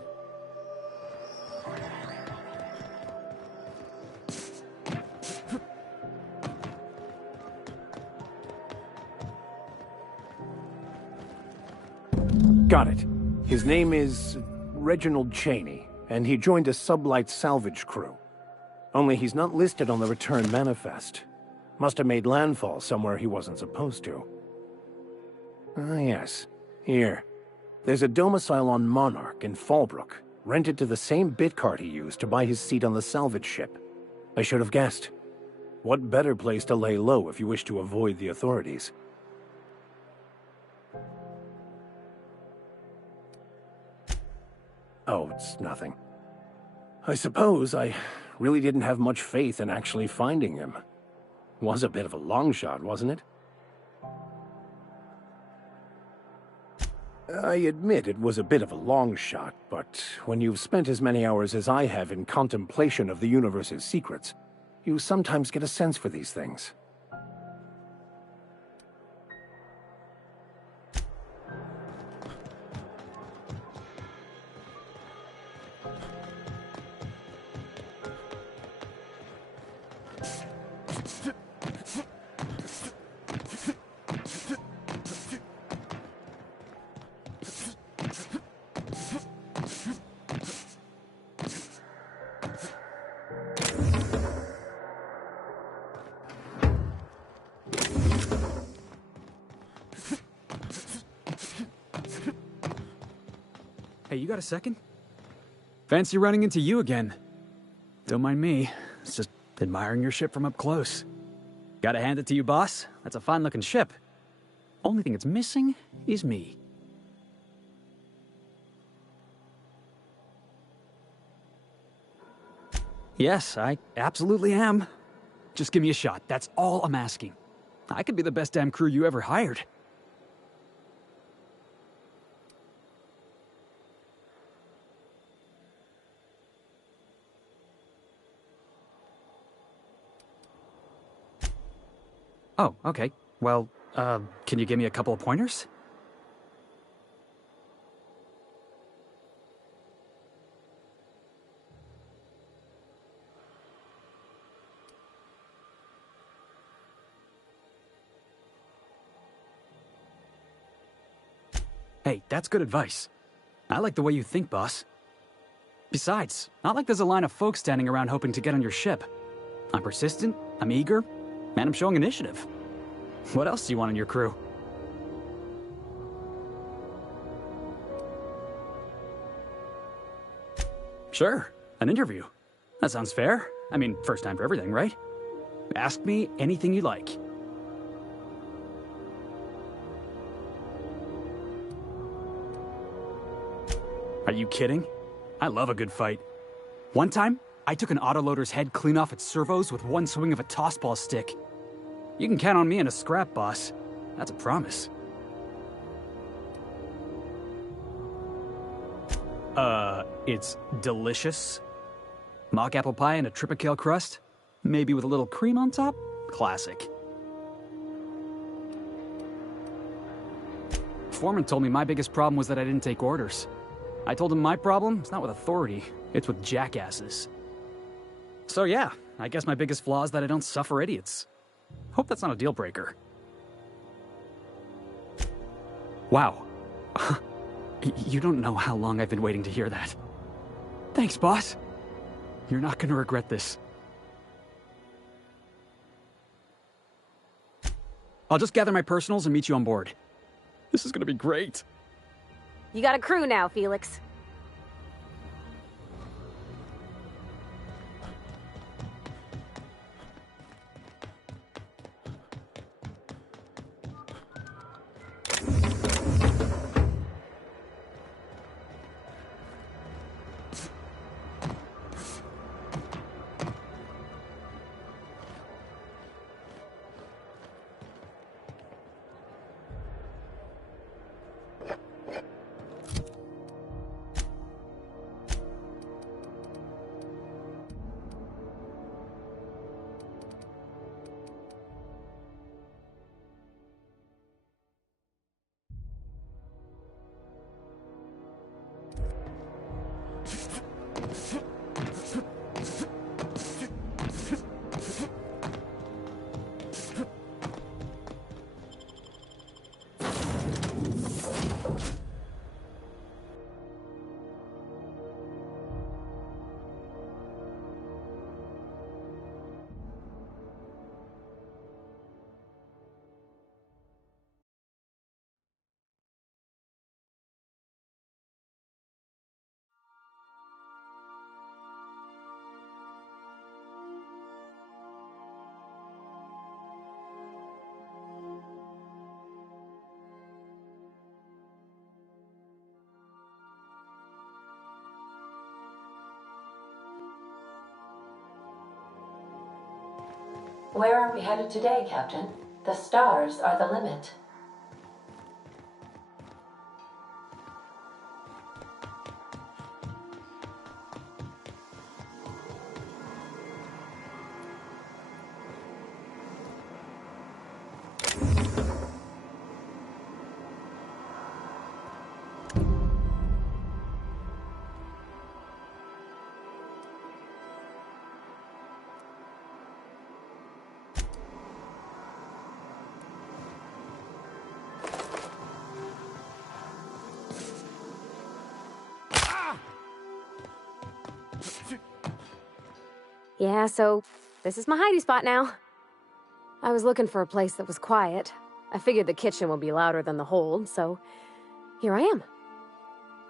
Got it. His name is Reginald Cheney, and he joined a sublight salvage crew. Only he's not listed on the return manifest. Must have made landfall somewhere he wasn't supposed to. Ah, yes. Here. There's a domicile on Monarch in Fallbrook, rented to the same bit card he used to buy his seat on the salvage ship. I should have guessed. What better place to lay low if you wish to avoid the authorities? Oh, it's nothing. I suppose I really didn't have much faith in actually finding him. Was a bit of a long shot, wasn't it? I admit it was a bit of a long shot, but when you've spent as many hours as I have in contemplation of the universe's secrets, you sometimes get a sense for these things. Hey, you got a second? Fancy running into you again. Don't mind me. It's just admiring your ship from up close. Gotta hand it to you, boss. That's a fine-looking ship. Only thing it's missing is me. Yes, I absolutely am. Just give me a shot. That's all I'm asking. I could be the best damn crew you ever hired. Oh, okay. Well, can you give me a couple of pointers? Hey, that's good advice. I like the way you think, boss. Besides, not like there's a line of folks standing around hoping to get on your ship. I'm persistent, I'm eager, and I'm showing initiative. What else do you want in your crew? Sure, an interview. That sounds fair. I mean, first time for everything, right? Ask me anything you like. Are you kidding? I love a good fight. One time, I took an autoloader's head clean off its servos with one swing of a tossball stick. You can count on me in a scrap, boss. That's a promise. It's delicious. Mock apple pie and a tripicale crust? Maybe with a little cream on top? Classic. Foreman told me my biggest problem was that I didn't take orders. I told him my problem is not with authority, it's with jackasses. So yeah, I guess my biggest flaw is that I don't suffer idiots. Hope that's not a deal breaker. Wow. You don't know how long I've been waiting to hear that. Thanks, boss. You're not gonna regret this. I'll just gather my personals and meet you on board. This is gonna be great. You got a crew now, Felix. Where are we headed today, Captain? The stars are the limit. Yeah, so this is my hidey spot now. I was looking for a place that was quiet. I figured the kitchen would be louder than the hold, so here I am.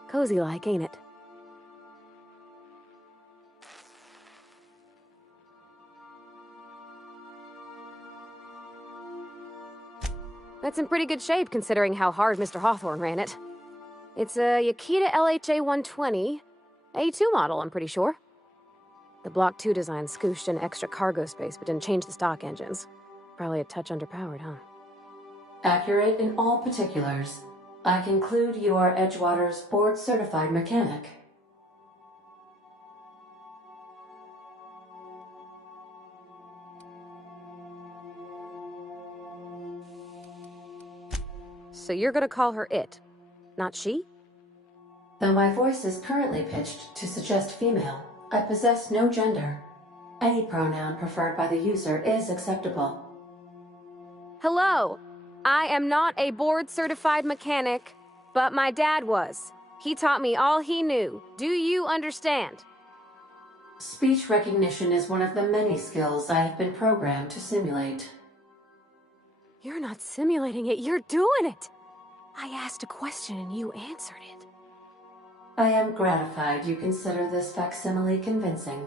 Cozy like, ain't it? That's in pretty good shape considering how hard Mr. Hawthorne ran it. It's a Yakita LHA 120, A2 model, I'm pretty sure. The Block 2 design scooshed in extra cargo space but didn't change the stock engines. Probably a touch underpowered, huh? Accurate in all particulars. I conclude you are Edgewater's board-certified mechanic. So you're gonna call her it, not she? Though my voice is currently pitched to suggest female, I possess no gender. Any pronoun preferred by the user is acceptable. Hello! I am not a board-certified mechanic, but my dad was. He taught me all he knew. Do you understand? Speech recognition is one of the many skills I have been programmed to simulate. You're not simulating it, you're doing it! I asked a question and you answered it. I am gratified you consider this facsimile convincing.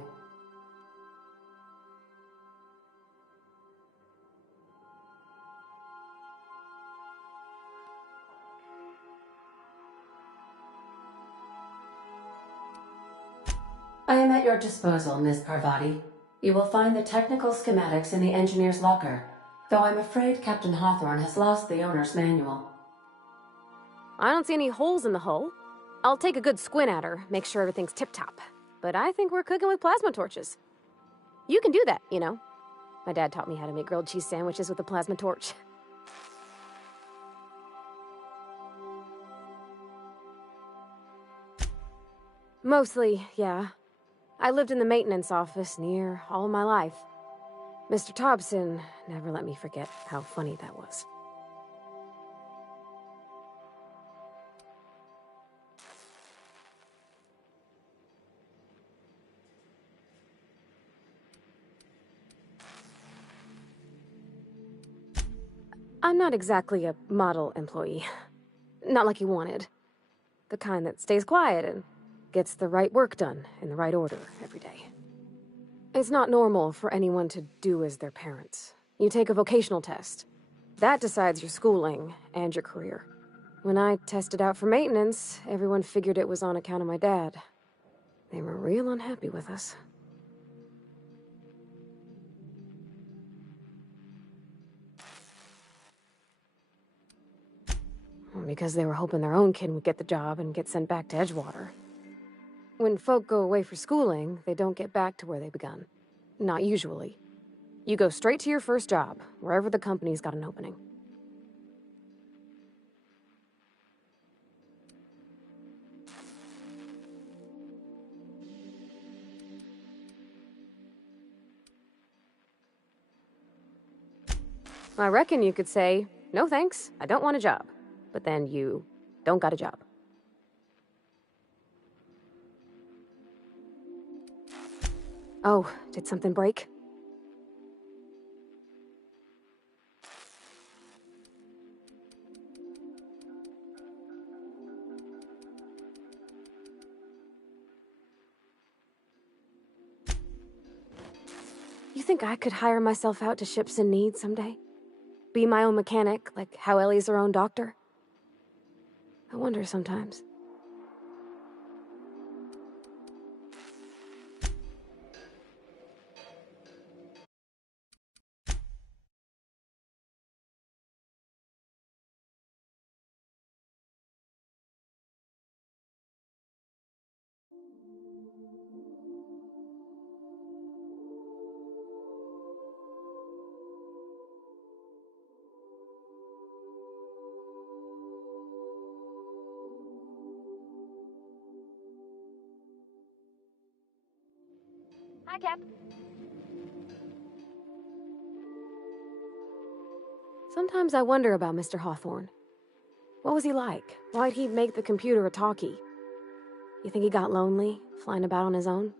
I am at your disposal, Ms. Parvati. You will find the technical schematics in the engineer's locker, though I'm afraid Captain Hawthorne has lost the owner's manual. I don't see any holes in the hull. I'll take a good squint at her, make sure everything's tip-top. But I think we're cooking with plasma torches. You can do that, you know. My dad taught me how to make grilled cheese sandwiches with a plasma torch. Mostly, yeah. I lived in the maintenance office near all my life. Mr. Thompson never let me forget how funny that was. I'm not exactly a model employee. Not like you wanted. The kind that stays quiet and gets the right work done in the right order every day. It's not normal for anyone to do as their parents. You take a vocational test. That decides your schooling and your career. When I tested out for maintenance, everyone figured it was on account of my dad. They were real unhappy with us. Because they were hoping their own kid would get the job and get sent back to Edgewater. When folk go away for schooling, they don't get back to where they begun. Not usually. You go straight to your first job, wherever the company's got an opening. I reckon you could say, no thanks, I don't want a job. But then you don't got a job. Oh, did something break? You think I could hire myself out to ships in need someday? Be my own mechanic, like how Ellie's her own doctor? I wonder sometimes. Hi, Cap. Sometimes I wonder about Mr. Hawthorne. What was he like? Why'd he make the computer a talkie? You think he got lonely, flying about on his own?